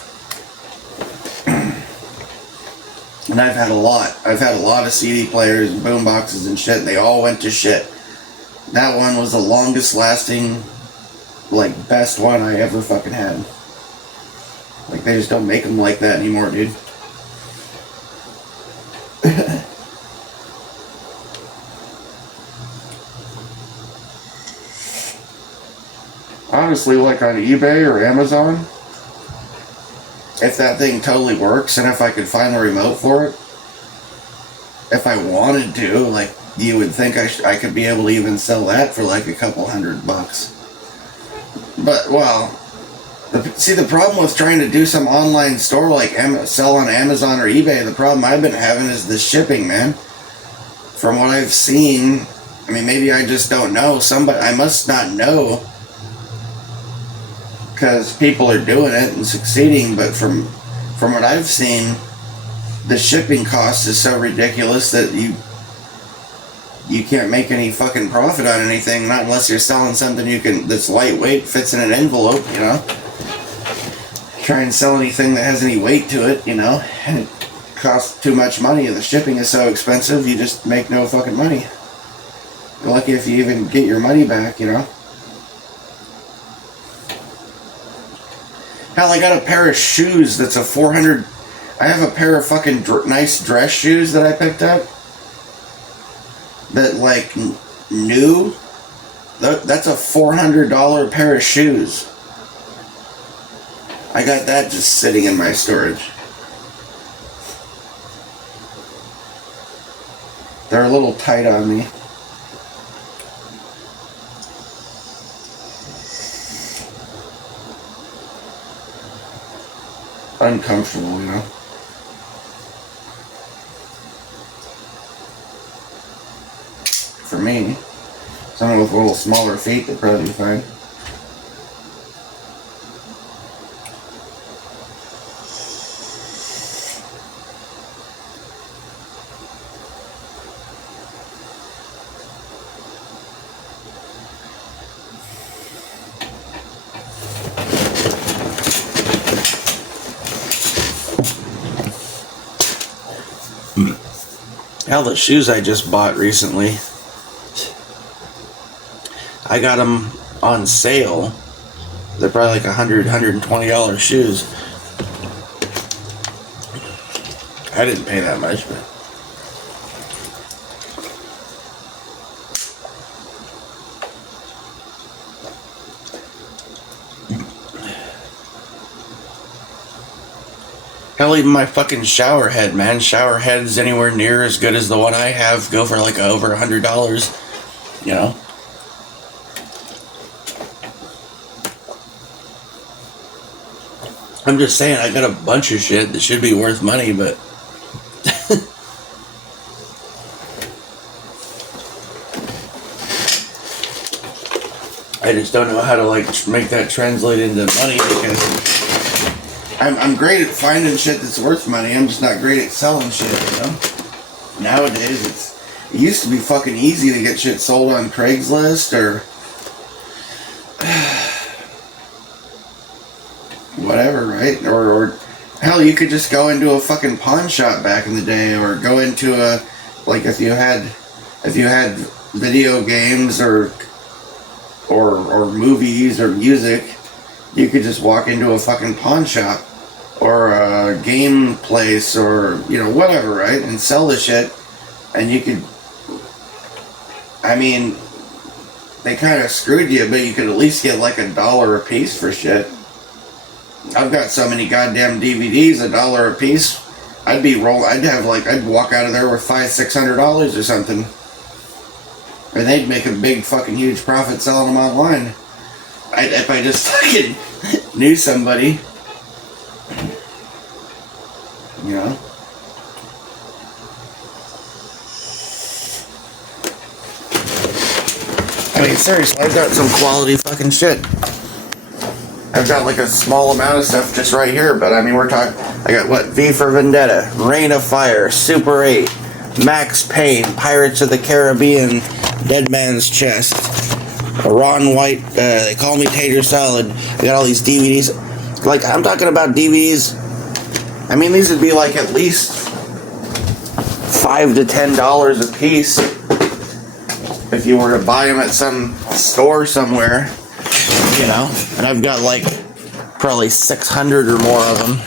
And I've had a lot. I've had a lot of CD players and boomboxes and shit, and they all went to shit. That one was the longest lasting, like, best one I ever fucking had. Like, they just don't make them like that anymore, dude. Honestly, like on eBay or Amazon, if that thing totally works, and if I could find the remote for it, if I wanted to, like, you would think I could be able to even sell that for like a couple $100. But, well, see, the problem with trying to do some online store like sell on Amazon or eBay, the problem I've been having is the shipping, man. From what I've seen, I mean, maybe I just don't know. I must not know, because people are doing it and succeeding, but from what I've seen, the shipping cost is so ridiculous that you can't make any fucking profit on anything, not unless you're selling something that's lightweight, fits in an envelope, you know. Try and sell anything that has any weight to it, you know, and it costs too much money, and the shipping is so expensive, you just make no fucking money. You're lucky if you even get your money back, you know. Hell, I got a pair of shoes that's a $400. I have a pair of fucking nice dress shoes that I picked up. That, like, new. That's a $400 pair of shoes. I got that just sitting in my storage. They're a little tight on me. Uncomfortable, you know. For me, someone with a little smaller feet would probably be fine. Hell, the shoes I just bought recently, I got them on sale. They're probably like $120 shoes. I didn't pay that much, but hell, even my fucking shower head, man. Shower head's anywhere near as good as the one I have. Go for like over $100, you know. I'm just saying, I got a bunch of shit that should be worth money, but I just don't know how to like make that translate into money because I'm great at finding shit that's worth money. I'm just not great at selling shit, you know? Nowadays it used to be fucking easy to get shit sold on Craigslist or whatever, right? Or hell, you could just go into a fucking pawn shop back in the day, or go into a, like if you had video games or movies or music, you could just walk into a fucking pawn shop or a game place or, you know, whatever, right? And sell the shit. And you could, I mean, they kind of screwed you, but you could at least get like $1 a piece for shit. I've got so many goddamn DVDs, $1 a piece. I'd walk out of there with $500-600 or something. And they'd make a big fucking huge profit selling them online. If I just fucking knew somebody. You know? I mean, seriously, I've got some quality fucking shit. I've got like a small amount of stuff just right here, but I mean, we're talking, I got what? V for Vendetta, Reign of Fire, Super 8, Max Payne, Pirates of the Caribbean, Dead Man's Chest, Ron White, They Call Me Tater Salad. I got all these DVDs. Like, I'm talking about DVDs. I mean, these would be like at least $5 to $10 a piece if you were to buy them at some store somewhere, you know. And I've got like probably 600 or more of them.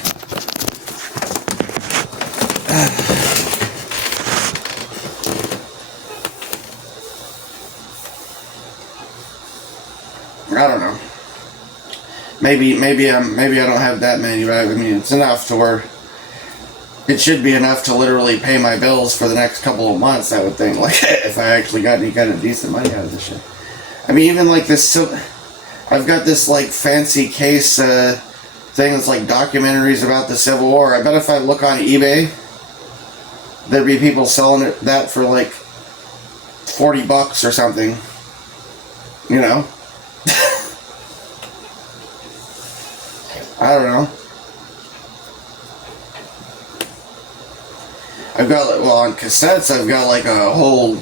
I don't know. Maybe I don't have that many, but I mean, it's enough to where it should be enough to literally pay my bills for the next couple of months, I would think. Like, if I actually got any kind of decent money out of this shit. I mean, even like this, I've got this like fancy case thing that's like documentaries about the Civil War. I bet if I look on eBay, there'd be people selling that for like $40 or something. You know? I don't know. I've got, well, on cassettes, I've got like a whole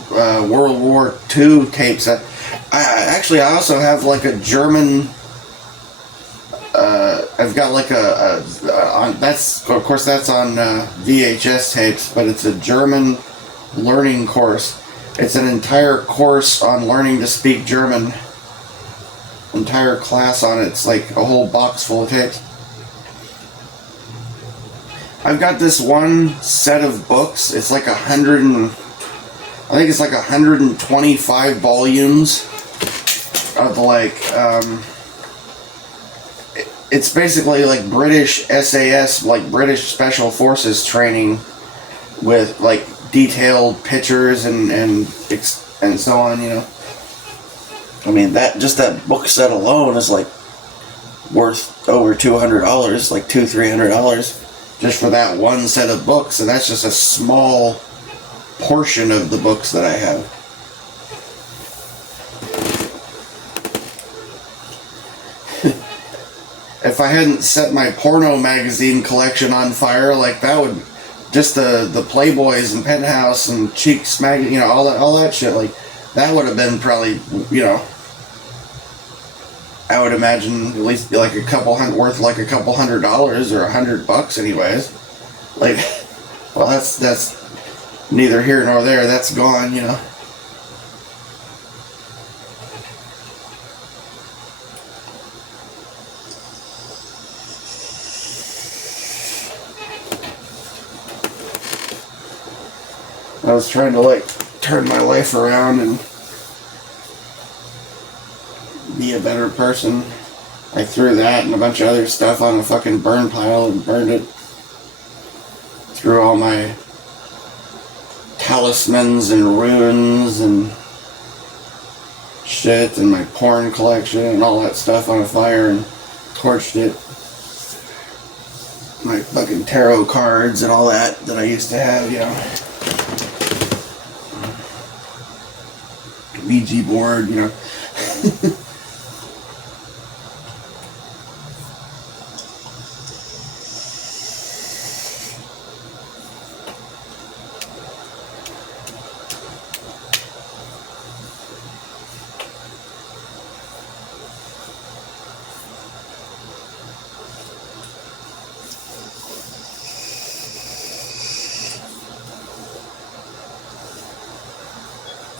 World War II tapes. I also have like a German. I've got like that's of course that's on VHS tapes, but it's a German learning course. It's an entire course on learning to speak German. Entire class on it. It's like a whole box full of tapes. I've got this one set of books. It's like 125 volumes of like, it's basically like British SAS, like British Special Forces training with like detailed pictures and so on, you know. I mean, that book set alone is like worth over $200, like $200-300 just for that one set of books, and that's just a small portion of the books that I have. If I hadn't set my porno magazine collection on fire, like that would, just the Playboys and Penthouse and Cheeks magazine, you know, all that shit, like that would have been probably, you know, I would imagine at least be like worth like a couple $100 or $100 anyways. Like, well, that's neither here nor there. That's gone, you know. I was trying to like turn my life around and be a better person. I threw that and a bunch of other stuff on a fucking burn pile and burned it. Threw all my talismans and runes and shit and my porn collection and all that stuff on a fire and torched it. my fucking tarot cards and all that I used to have, you know. Ouija board, you know.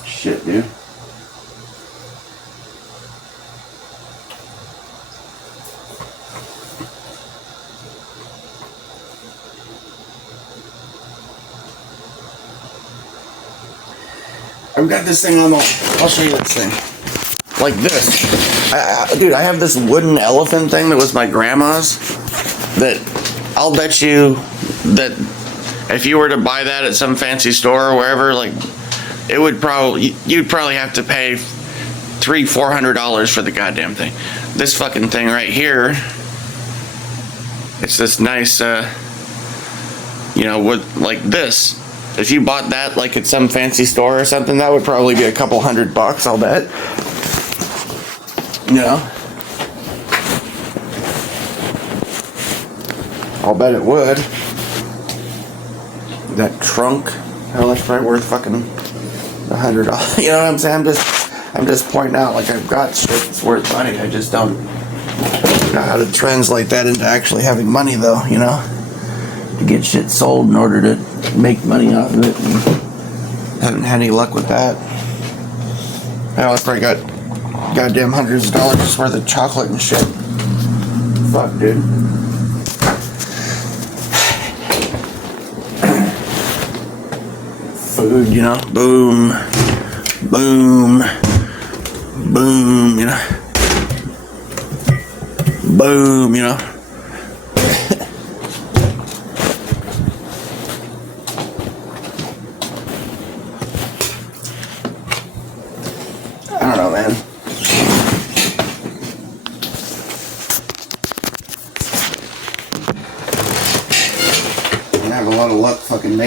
Shit, dude. I've got this thing on the... I'll show you this thing. Like this. Dude, I have this wooden elephant thing that was my grandma's. That I'll bet you that if you were to buy that at some fancy store or wherever, like, it would probably... You'd probably have to pay $300-$400 for the goddamn thing. This fucking thing right here, it's this nice, you know, with like this. If you bought that like at some fancy store or something, that would probably be a couple $100, I'll bet. You know? I'll bet it would. That trunk, hell, that's probably worth fucking $100. You know what I'm saying? I'm just pointing out, like, I've got shit that's worth money. I just don't know how to translate that into actually having money, though, you know? To get shit sold in order to make money off of it. And haven't had any luck with that. Hell, I probably got goddamn hundreds of dollars worth of chocolate and shit. Fuck, dude. Food, you know? Boom. Boom. Boom, you know? Boom, you know? I don't know, man. I have a lot of luck fucking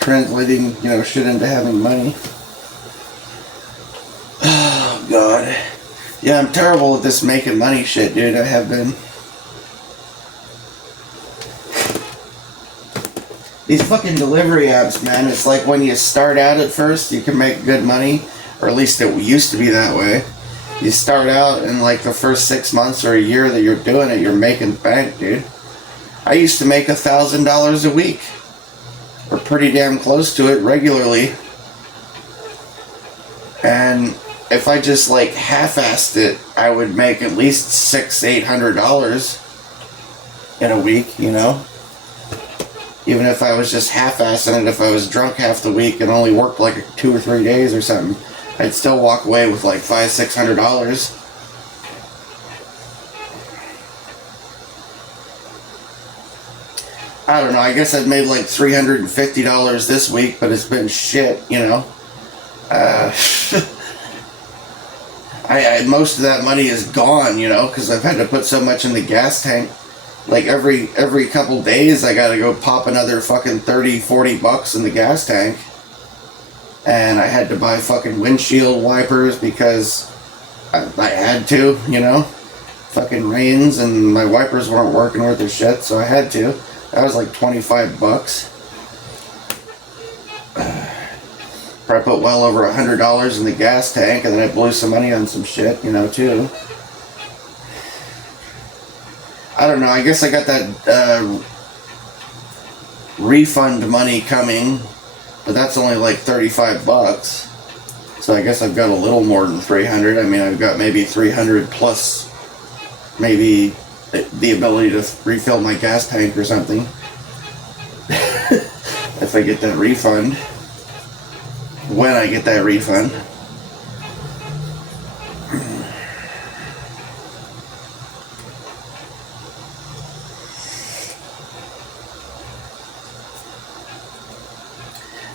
translating, you know, shit into having money. Oh, God. Yeah, I'm terrible at this making money shit, dude. I have been. These fucking delivery apps, man, it's like when you start out at first, you can make good money. Or at least it used to be that way. You start out and like the first 6 months or a year that you're doing it, you're making bank, dude. I used to make $1,000 a week. Or pretty damn close to it regularly. And if I just like half-assed it, I would make at least $600-$800 in a week, you know? Even if I was just half-assing it, if I was drunk half the week and only worked like 2 or 3 days or something, I'd still walk away with like $500-$600. I don't know, I guess I've made like $350 this week, but it's been shit, you know? Most of that money is gone, you know, because I've had to put so much in the gas tank. Like every couple days I gotta go pop another fucking $30-$40 in the gas tank. And I had to buy fucking windshield wipers because I had to, you know? Fucking rains and my wipers weren't working worth their shit, so I had to. That was like $25. I put well over $100 in the gas tank, and then I blew some money on some shit, you know, too. I don't know, I guess I got that refund money coming, but that's only like $35. So I guess I've got a little more than 300. I mean, I've got maybe 300 plus maybe the ability to refill my gas tank or something. If I get that refund. When I get that refund.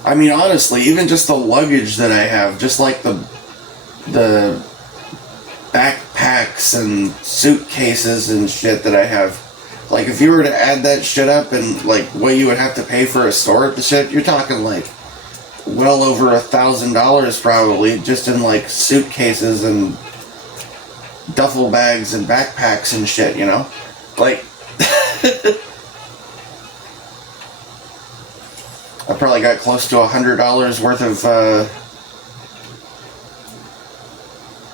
I mean, honestly, even just the luggage that I have, just like the backpacks and suitcases and shit that I have, Like, if you were to add that shit up and, like, what you would have to pay for a store at the shit, you're talking, like, well over $1,000 probably, just in, like, suitcases and duffel bags and backpacks and shit, you know? Like, I probably got close to $100 worth of,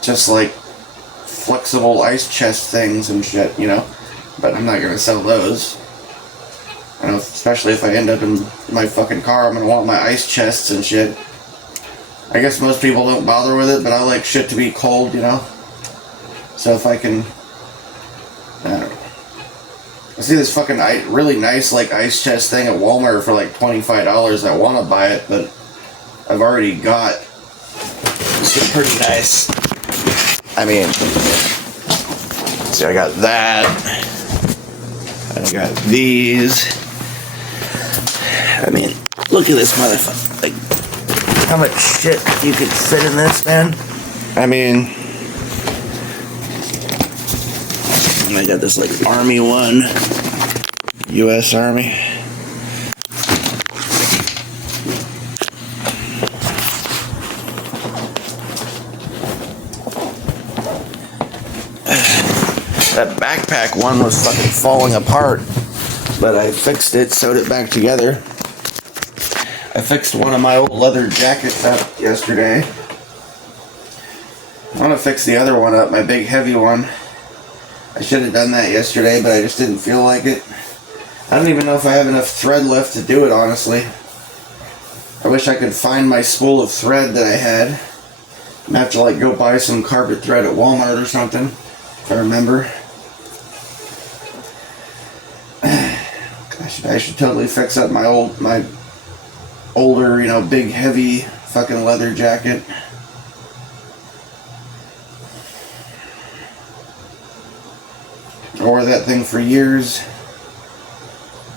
just, like, flexible ice chest things and shit, you know? But I'm not gonna sell those. I know, especially if I end up in my fucking car, I'm gonna want my ice chests and shit. I guess most people don't bother with it, but I like shit to be cold, you know? So if I can... I don't know. I see this fucking really nice, like, ice chest thing at Walmart for, like, $25. I want to buy it, but I've already got... It's pretty nice. I mean... See, I got that. I got these. I mean, look at this motherfucker. Like, how much shit you could fit in this, man? I mean, I got this, like, Army one. U.S. Army. That backpack one was fucking falling apart, but I fixed it, sewed it back together. I fixed one of my old leather jackets up yesterday. I want to fix the other one up, my big heavy one. I should have done that yesterday, but I just didn't feel like it. I don't even know if I have enough thread left to do it, honestly. I wish I could find my spool of thread that I had. I'm gonna have to, like, go buy some carpet thread at Walmart or something, if I remember. I should totally fix up my older, you know, big heavy fucking leather jacket. I wore that thing for years.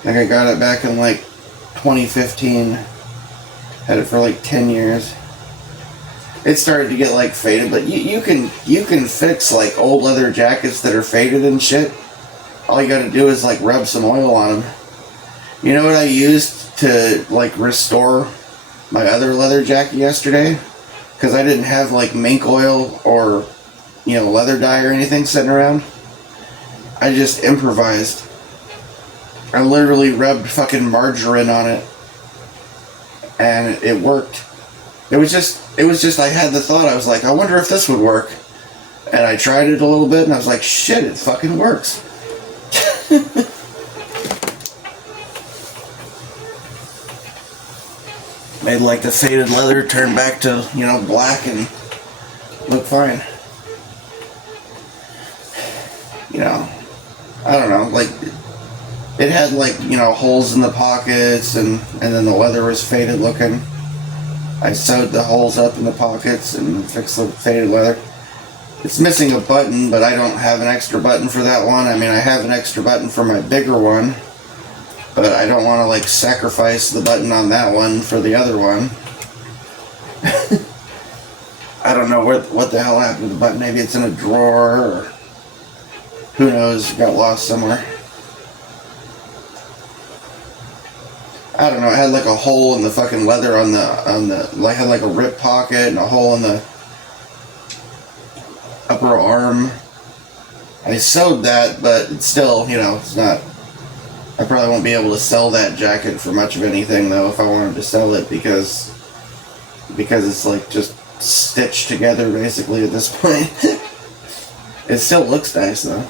I think I got it back in like 2015. Had it for like 10 years. It started to get like faded, but you can fix like old leather jackets that are faded and shit. All you gotta do is like rub some oil on them. You know what I used to like restore my other leather jacket yesterday? Because I didn't have like mink oil or, you know, leather dye or anything sitting around. I just improvised. I literally rubbed fucking margarine on it, and it worked. It was just I had the thought, I was like, I wonder if this would work. And I tried it a little bit, and I was like, shit, it fucking works. Made like the faded leather turn back to, you know, black and look fine. You know, I don't know, like, it had like, you know, holes in the pockets, and then the leather was faded looking. I sewed the holes up in the pockets and fixed the faded leather. It's missing a button, but I don't have an extra button for that one. I mean, I have an extra button for my bigger one, but I don't want to like sacrifice the button on that one for the other one. I don't know what the hell happened to the button. Maybe it's in a drawer, or who knows, got lost somewhere. I don't know, it had like a hole in the fucking leather on the like, had like a rip pocket and a hole in the upper arm. I sewed that, but it's still, you know, it's not, I probably won't be able to sell that jacket for much of anything though if I wanted to sell it, because it's like just stitched together basically at this point. It still looks nice though.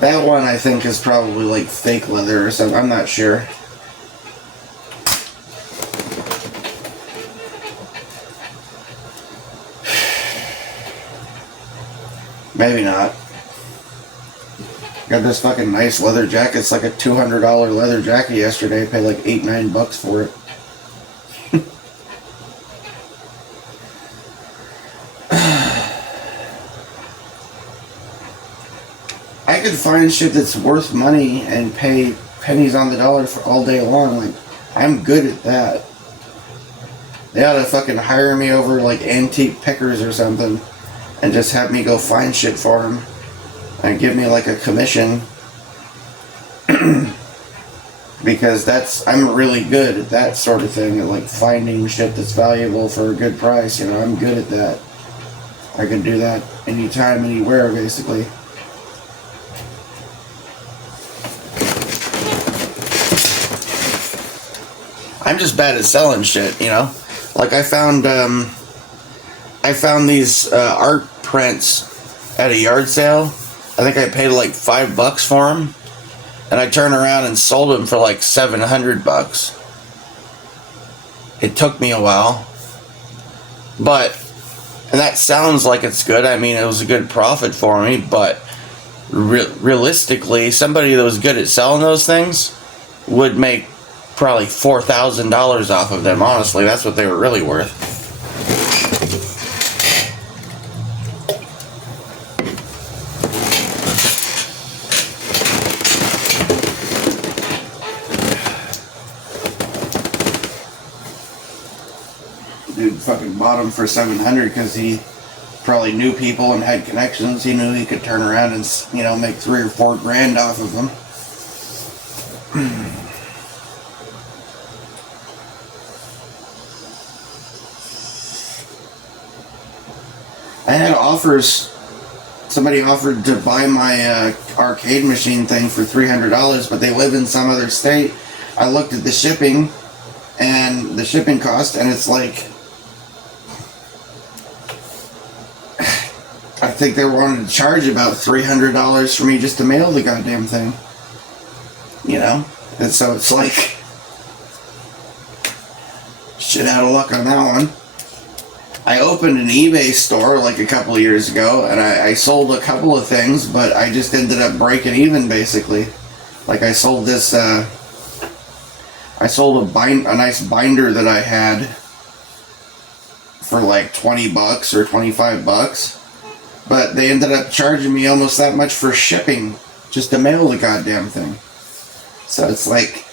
That one I think is probably like fake leather or something, I'm not sure. Maybe not. Got this fucking nice leather jacket. It's like a $200 leather jacket yesterday. I paid like $8-9 for it. I could find shit that's worth money and pay pennies on the dollar for all day long. Like, I'm good at that. They ought to fucking hire me over like Antique Pickers or something and just have me go find shit for them and give me like a commission. Because I'm really good at that sort of thing, at like finding shit that's valuable for a good price. You know, I'm good at that. I can do that anytime, anywhere, basically. I'm just bad at selling shit, you know. Like I found these art prints at a yard sale. I think I paid like $5 for them. And I turned around and sold them for like $700. It took me a while. And that sounds like it's good. I mean, it was a good profit for me, but realistically, somebody that was good at selling those things would make probably $4,000 off of them. Honestly, that's what they were really worth. Dude fucking bought them for $700 because he probably knew people and had connections. He knew he could turn around and, you know, make $3 or $4 grand off of them. I had offers. Somebody offered to buy my arcade machine thing for $300, but they live in some other state. I looked at the shipping and the shipping cost, and it's like, I think they wanted to charge about $300 for me just to mail the goddamn thing. You know? And so it's like, shit out of luck on that one. I opened an eBay store like a couple of years ago, and I sold a couple of things, but I just ended up breaking even, basically. Like I sold this, I sold a nice binder that I had for like $20 or $25. But they ended up charging me almost that much for shipping just to mail the goddamn thing. So it's like,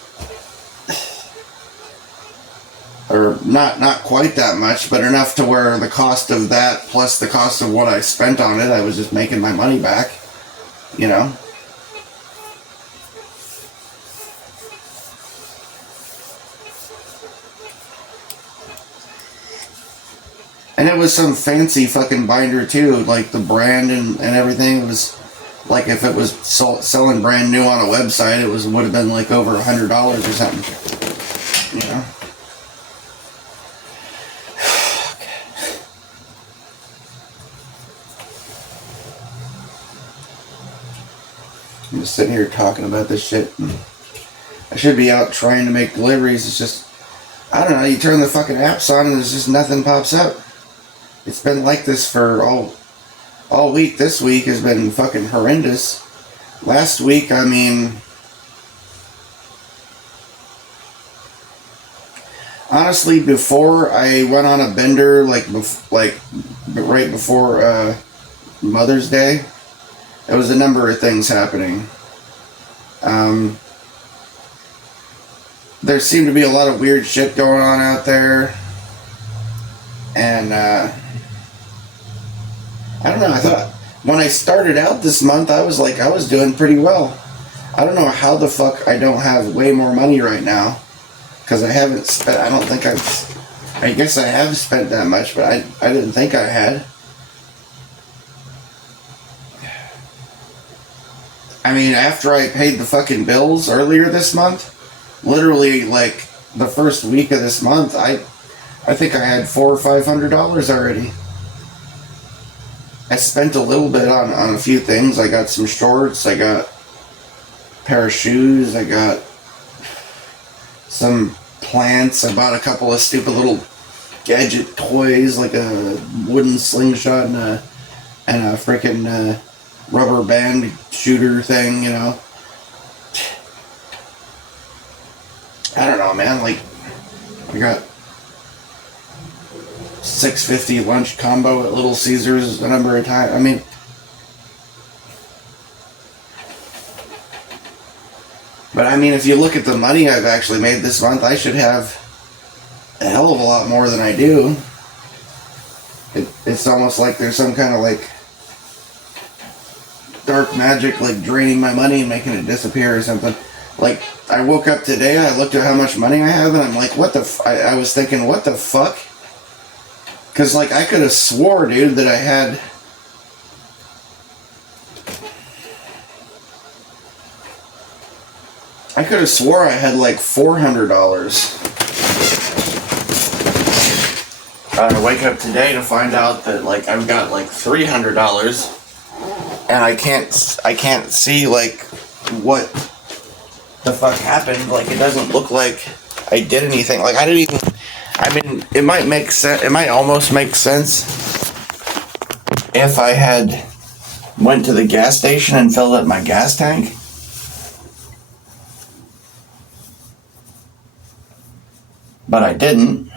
or not quite that much, but enough to where the cost of that plus the cost of what I spent on it, I was just making my money back, you know? And it was some fancy fucking binder too, like the brand and everything was like, if it was selling brand new on a website, it would have been like over $100 or something, you know. I'm just sitting here talking about this shit. I should be out trying to make deliveries. It's just, I don't know, you turn the fucking apps on and there's just nothing pops up. It's been like this for all week. This week has been fucking horrendous. Last week, I mean, honestly, before I went on a bender, like right before Mother's Day, there was a number of things happening. There seemed to be a lot of weird shit going on out there. And, I don't know, I thought, when I started out this month, I was doing pretty well. I don't know how the fuck I don't have way more money right now. Because I haven't spent, I guess I have spent that much, but I didn't think I had. I mean, after I paid the fucking bills earlier this month, literally, like, the first week of this month, I think I had $400 or $500 already. I spent a little bit on a few things. I got some shorts, I got a pair of shoes, I got some plants, I bought a couple of stupid little gadget toys, like a wooden slingshot and a freaking rubber band shooter thing, you know. I don't know, man, like, I got $6.50 lunch combo at Little Caesars a number of times. I mean, but I mean, if you look at the money I've actually made this month, I should have a hell of a lot more than I do. It's almost like there's some kind of like dark magic like draining my money and making it disappear or something. Like, I woke up today, I looked at how much money I have, and I'm like, what the I was thinking, what the fuck? Because, like, I could have swore, dude, that I had... I could have swore I had, like, $400. I wake up today to find out that, like, I've got, like, $300, and I can't see, like, what the fuck happened. Like, it doesn't look like I did anything. Like, I didn't even... I mean, it might make sense. It might almost make sense if I had went to the gas station and filled up my gas tank. But I didn't.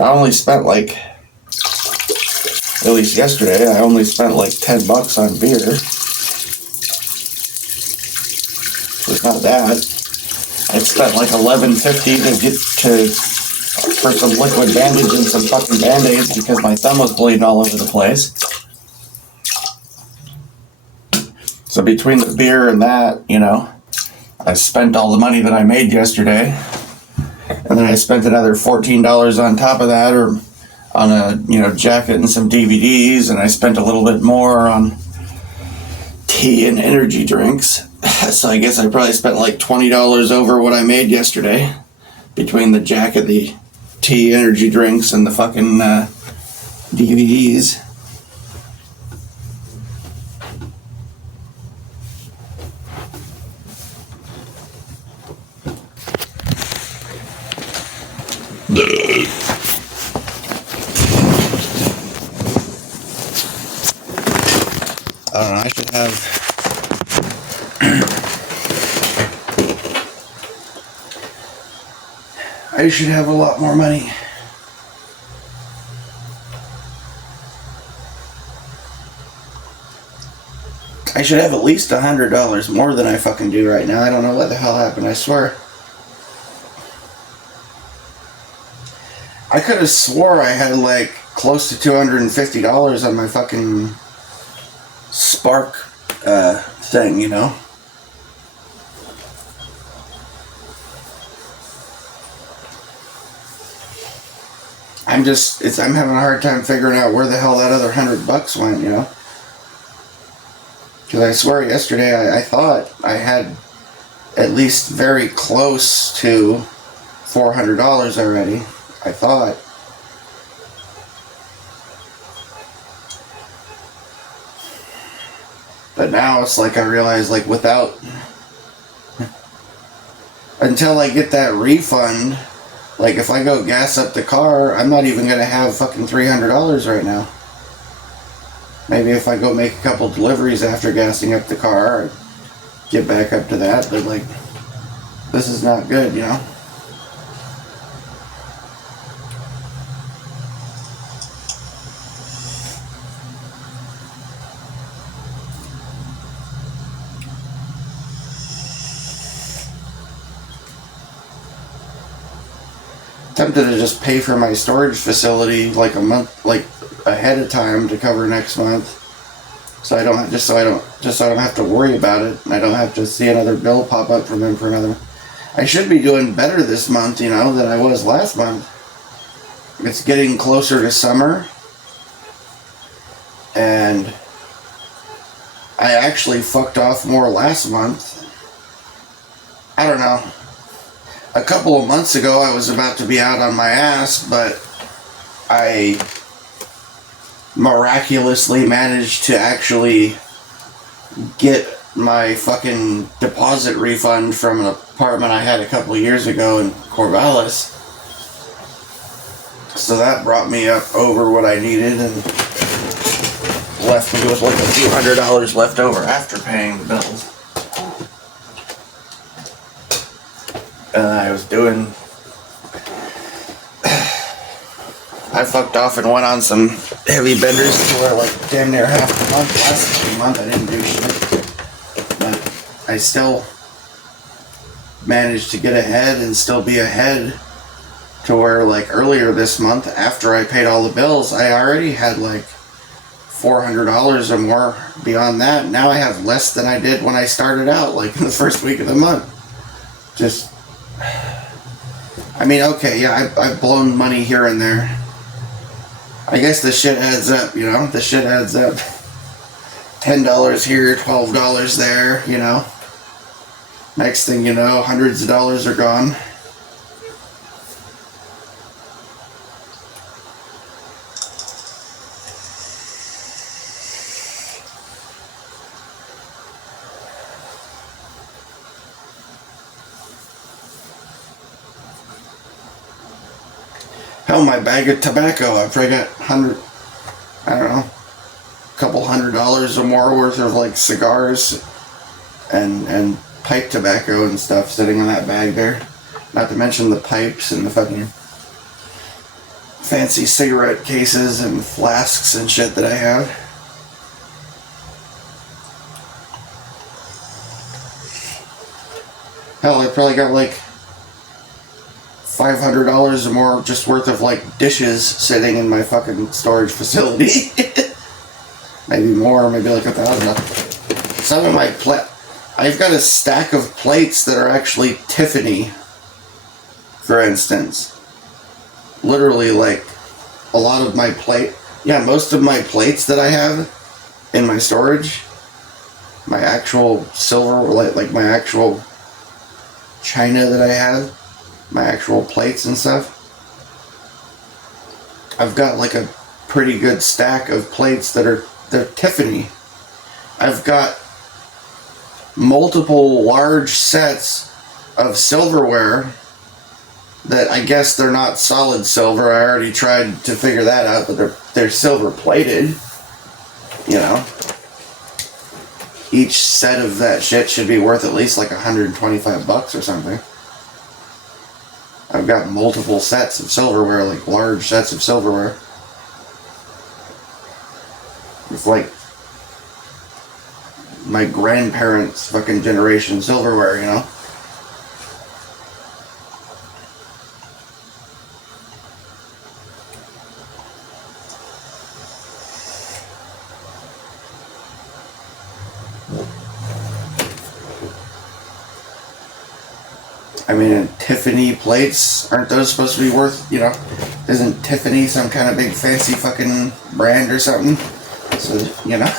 I only spent like, at least yesterday, I only spent like $10 on beer. So it's not that. I spent like $11.50 to get for some liquid bandage and some fucking band-aids because my thumb was bleeding all over the place. So between the beer and that, you know, I spent all the money that I made yesterday. And then I spent another $14 on top of that, or on a, you know, jacket and some DVDs, and I spent a little bit more on tea and energy drinks. So I guess I probably spent like $20 over what I made yesterday between the jacket, the tea, energy drinks, and the fucking DVDs. I don't know, I should have... I should have a lot more money. I should have at least $100 more than I fucking do right now. I don't know what the hell happened, I swear. I could have swore I had like close to $250 on my fucking Spark thing, you know? I'm having a hard time figuring out where the hell that other $100 went, you know? Because I swear yesterday I thought I had at least very close to $400 already. I thought. But now it's like I realize, like, without... Until I get that refund, like, if I go gas up the car, I'm not even going to have fucking $300 right now. Maybe if I go make a couple deliveries after gassing up the car, I get back up to that, but, like, this is not good, you know? Tempted to just pay for my storage facility like a month, like ahead of time to cover next month, so I don't have to worry about it, and I don't have to see another bill pop up from them for another. I should be doing better this month, you know, than I was last month. It's getting closer to summer, and I actually fucked off more last month. I don't know. A couple of months ago, I was about to be out on my ass, but I miraculously managed to actually get my fucking deposit refund from an apartment I had a couple of years ago in Corvallis. So that brought me up over what I needed and left me with like a few $100 left over after paying the bills. I fucked off and went on some heavy benders for like damn near half the month. Last month I didn't do shit. But I still managed to get ahead and still be ahead To where, like, earlier this month, after I paid all the bills, I already had like $400 or more beyond that. Now I have less than I did when I started out, like in the first week of the month. Just, I mean, okay, yeah, I've blown money here and there. I guess the shit adds up, you know? The shit adds up. $10 here, $12 there, you know? Next thing you know, hundreds of dollars are gone. Hell, my bag of tobacco, I probably got I don't know, a couple $100 or more worth of like cigars and pipe tobacco and stuff sitting in that bag there. Not to mention the pipes and the fucking fancy cigarette cases and flasks and shit that I have. Hell, I probably got like $500 or more just worth of like dishes sitting in my fucking storage facility. Maybe more, maybe like 1,000. Some of my I've got a stack of plates that are actually Tiffany, for instance. Literally, like, a lot of my most of my plates that I have in my storage, my actual silver, like my actual china that I have, my actual plates and stuff, I've got like a pretty good stack of plates they're Tiffany. I've got multiple large sets of silverware that I guess they're not solid silver. I already tried to figure that out, but they're silver plated, you know. Each set of that shit should be worth at least like $125 or something. I've got multiple sets of silverware, like large sets of silverware. It's like my grandparents' fucking generation silverware, you know? I mean, Tiffany plates, aren't those supposed to be worth, you know, isn't Tiffany some kind of big fancy fucking brand or something? So, you know.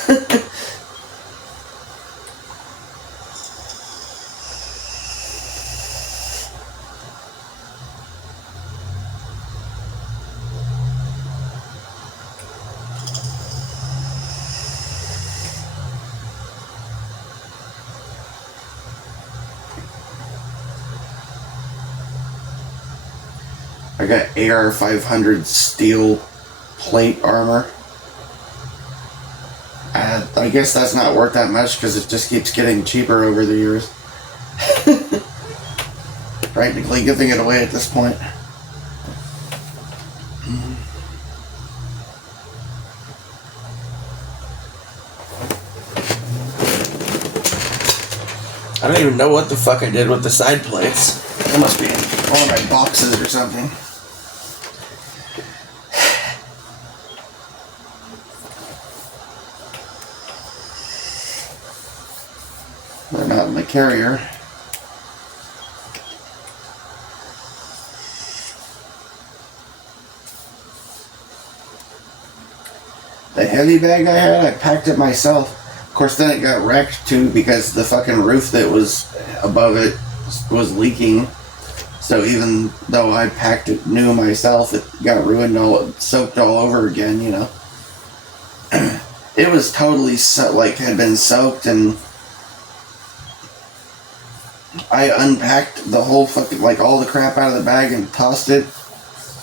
I got AR-500 steel plate armor. I guess that's not worth that much because it just keeps getting cheaper over the years. Practically giving it away at this point. I don't even know what the fuck I did with the side plates. They must be in one of my boxes or something. They're not in the carrier. The heavy bag I had, I packed it myself. Of course, then it got wrecked too because the fucking roof that was above it was leaking. So even though I packed it new myself, it got ruined, soaked all over again, you know. It was totally had been soaked, and I unpacked the whole fucking, like, all the crap out of the bag and tossed it.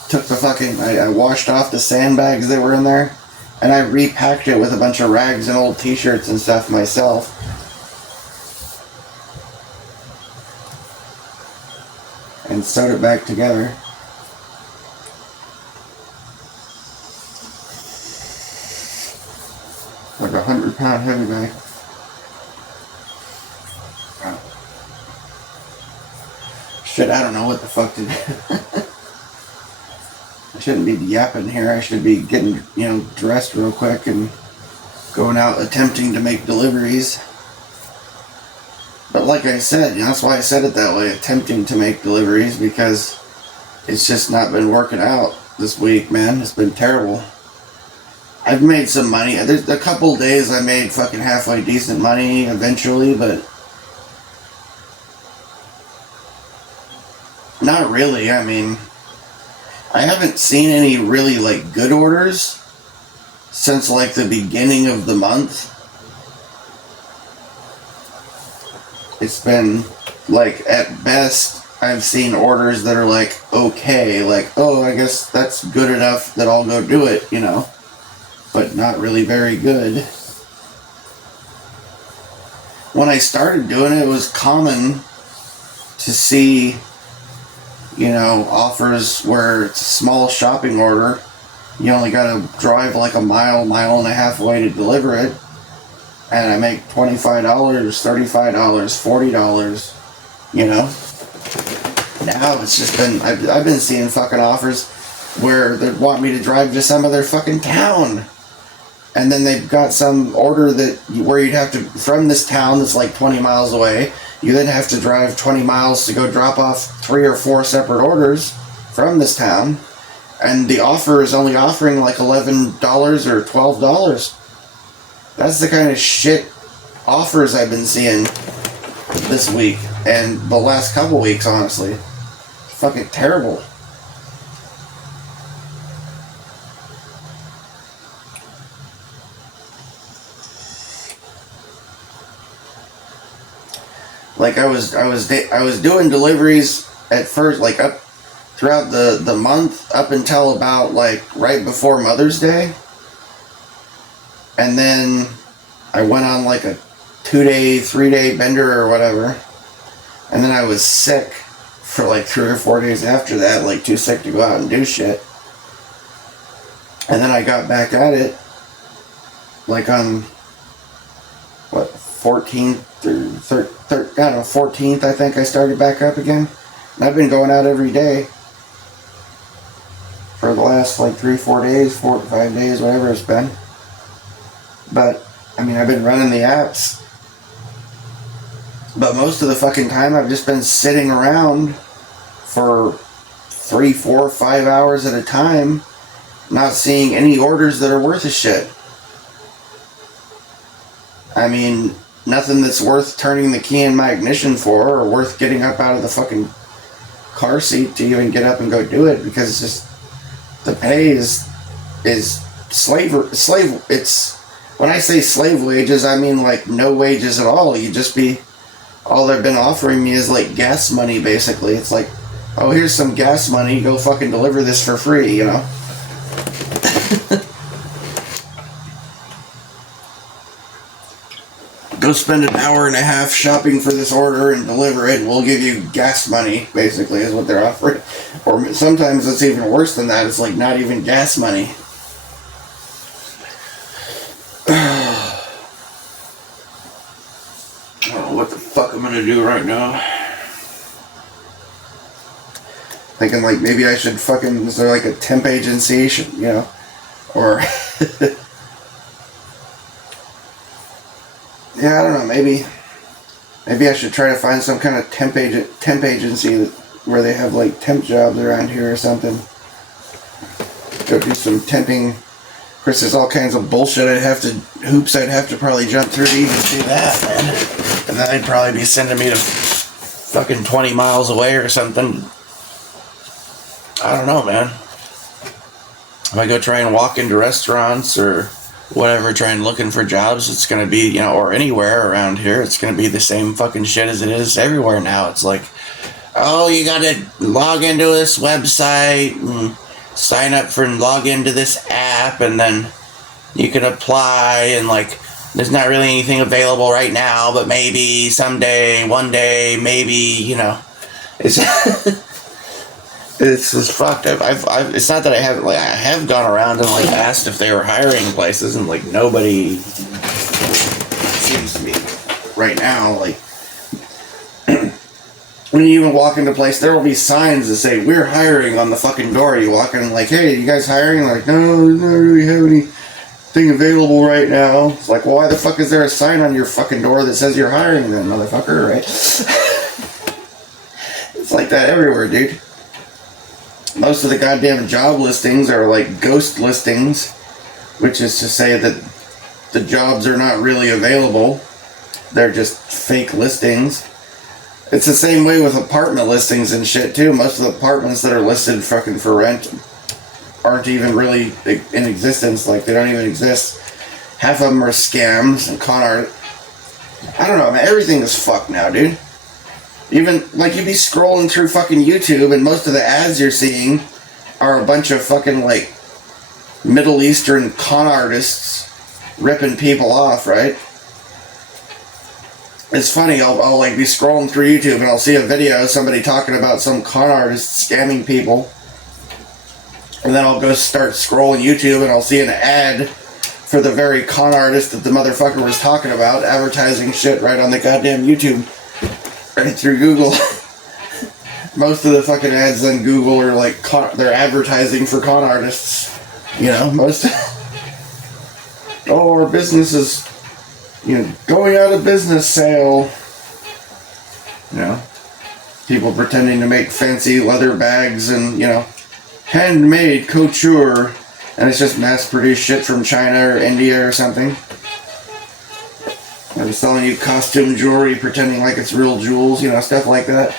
Took the fucking, I washed off the sandbags that were in there, and I repacked it with a bunch of rags and old t-shirts and stuff myself. And sewed it back together. Like a 100-pound heavy bag. Shit, I don't know what the fuck to do. shouldn't be yapping here. I should be getting, dressed real quick and going out attempting to make deliveries. But like I said, that's why I said it that way, attempting to make deliveries, because it's just not been working out this week, man. It's been terrible. I've made some money. There's a couple days I made fucking halfway decent money eventually, but not really. I mean, I haven't seen any really, like, good orders since, like, the beginning of the month. It's been, like, at best, I've seen orders that are, like, okay. Like, oh, I guess that's good enough that I'll go do it, but not really very good. When I started doing it, it was common to see, offers where it's a small shopping order. You only gotta drive like a mile and a half away to deliver it. And I make $25, $35, $40, Now it's just been, I've been seeing fucking offers where they want me to drive to some other fucking town. And then they've got some order where you'd have to, from this town that's like 20 miles away, you then have to drive 20 miles to go drop off 3 or 4 separate orders from this town. And the offer is only offering like $11 or $12. That's the kind of shit offers I've been seeing this week and the last couple weeks, honestly. It's fucking terrible. Like I was doing deliveries at first, like up throughout the month up until about like right before Mother's Day. And then I went on like a 2-day, 3-day bender or whatever. And then I was sick for like 3 or 4 days after that, like too sick to go out and do shit. And then I got back at it like on 14th or 14th, I think I started back up again. And I've been going out every day for the last like 3-4 days, 4 to 5 days, whatever it's been. But, I mean, I've been running the apps. But most of the fucking time I've just been sitting around for 3, 4, 5 hours at a time, not seeing any orders that are worth a shit. I mean, nothing that's worth turning the key in my ignition for, or worth getting up out of the fucking car seat to even get up and go do it, because it's just, the pay is it's, when I say slave wages, I mean like no wages at all. All they've been offering me is like gas money, basically. It's like, oh, here's some gas money, go fucking deliver this for free, Go spend an hour and a half shopping for this order and deliver it, and we'll give you gas money, basically, is what they're offering. Or sometimes it's even worse than that. It's like not even gas money. I don't know what the fuck I'm gonna do right now. Thinking like maybe I should fucking, is there like a temp agency, or yeah, I don't know, maybe I should try to find some kind of temp agency where they have like temp jobs around here or something. Go do some temping. Of course, there's all kinds of bullshit I'd have to probably jump through to even do that, man. And then they'd probably be sending me to fucking 20 miles away or something. I don't know, man. If I go try and walk into restaurants or whatever, trying looking for jobs, it's going to be, or anywhere around here, it's going to be the same fucking shit as it is everywhere now. It's like, oh, you got to log into this website and sign up for and log into this app, and then you can apply, and like, there's not really anything available right now, but maybe someday, one day, maybe, it's it's just fucked. It's not that I haven't, like, I have gone around and like asked if they were hiring places, and like nobody seems to be right now. Like when you even walk into a place, there will be signs that say, we're hiring on the fucking door. You walk in like, hey, you guys hiring? Like, no, we don't really have anything available right now. It's like, well, why the fuck is there a sign on your fucking door that says you're hiring then, motherfucker, right? It's like that everywhere, dude. Most of the goddamn job listings are like ghost listings, which is to say that the jobs are not really available. They're just fake listings. It's the same way with apartment listings and shit too. Most of the apartments that are listed fucking for rent aren't even really in existence. Like, they don't even exist. Half of them are scams and con art. I don't know, man. Everything is fucked now, dude. Even, like, you'd be scrolling through fucking YouTube and most of the ads you're seeing are a bunch of fucking, like, Middle Eastern con artists ripping people off, right? It's funny, I'll like be scrolling through YouTube and I'll see a video of somebody talking about some con artist scamming people. And then I'll go start scrolling YouTube and I'll see an ad for the very con artist that the motherfucker was talking about, advertising shit right on the goddamn YouTube, right through Google. Most of the fucking ads on Google are like, they're advertising for con artists. You know, most... oh, our business is... going out of business sale. People pretending to make fancy leather bags and, handmade couture. And it's just mass-produced shit from China or India or something. They're selling you costume jewelry, pretending like it's real jewels, stuff like that.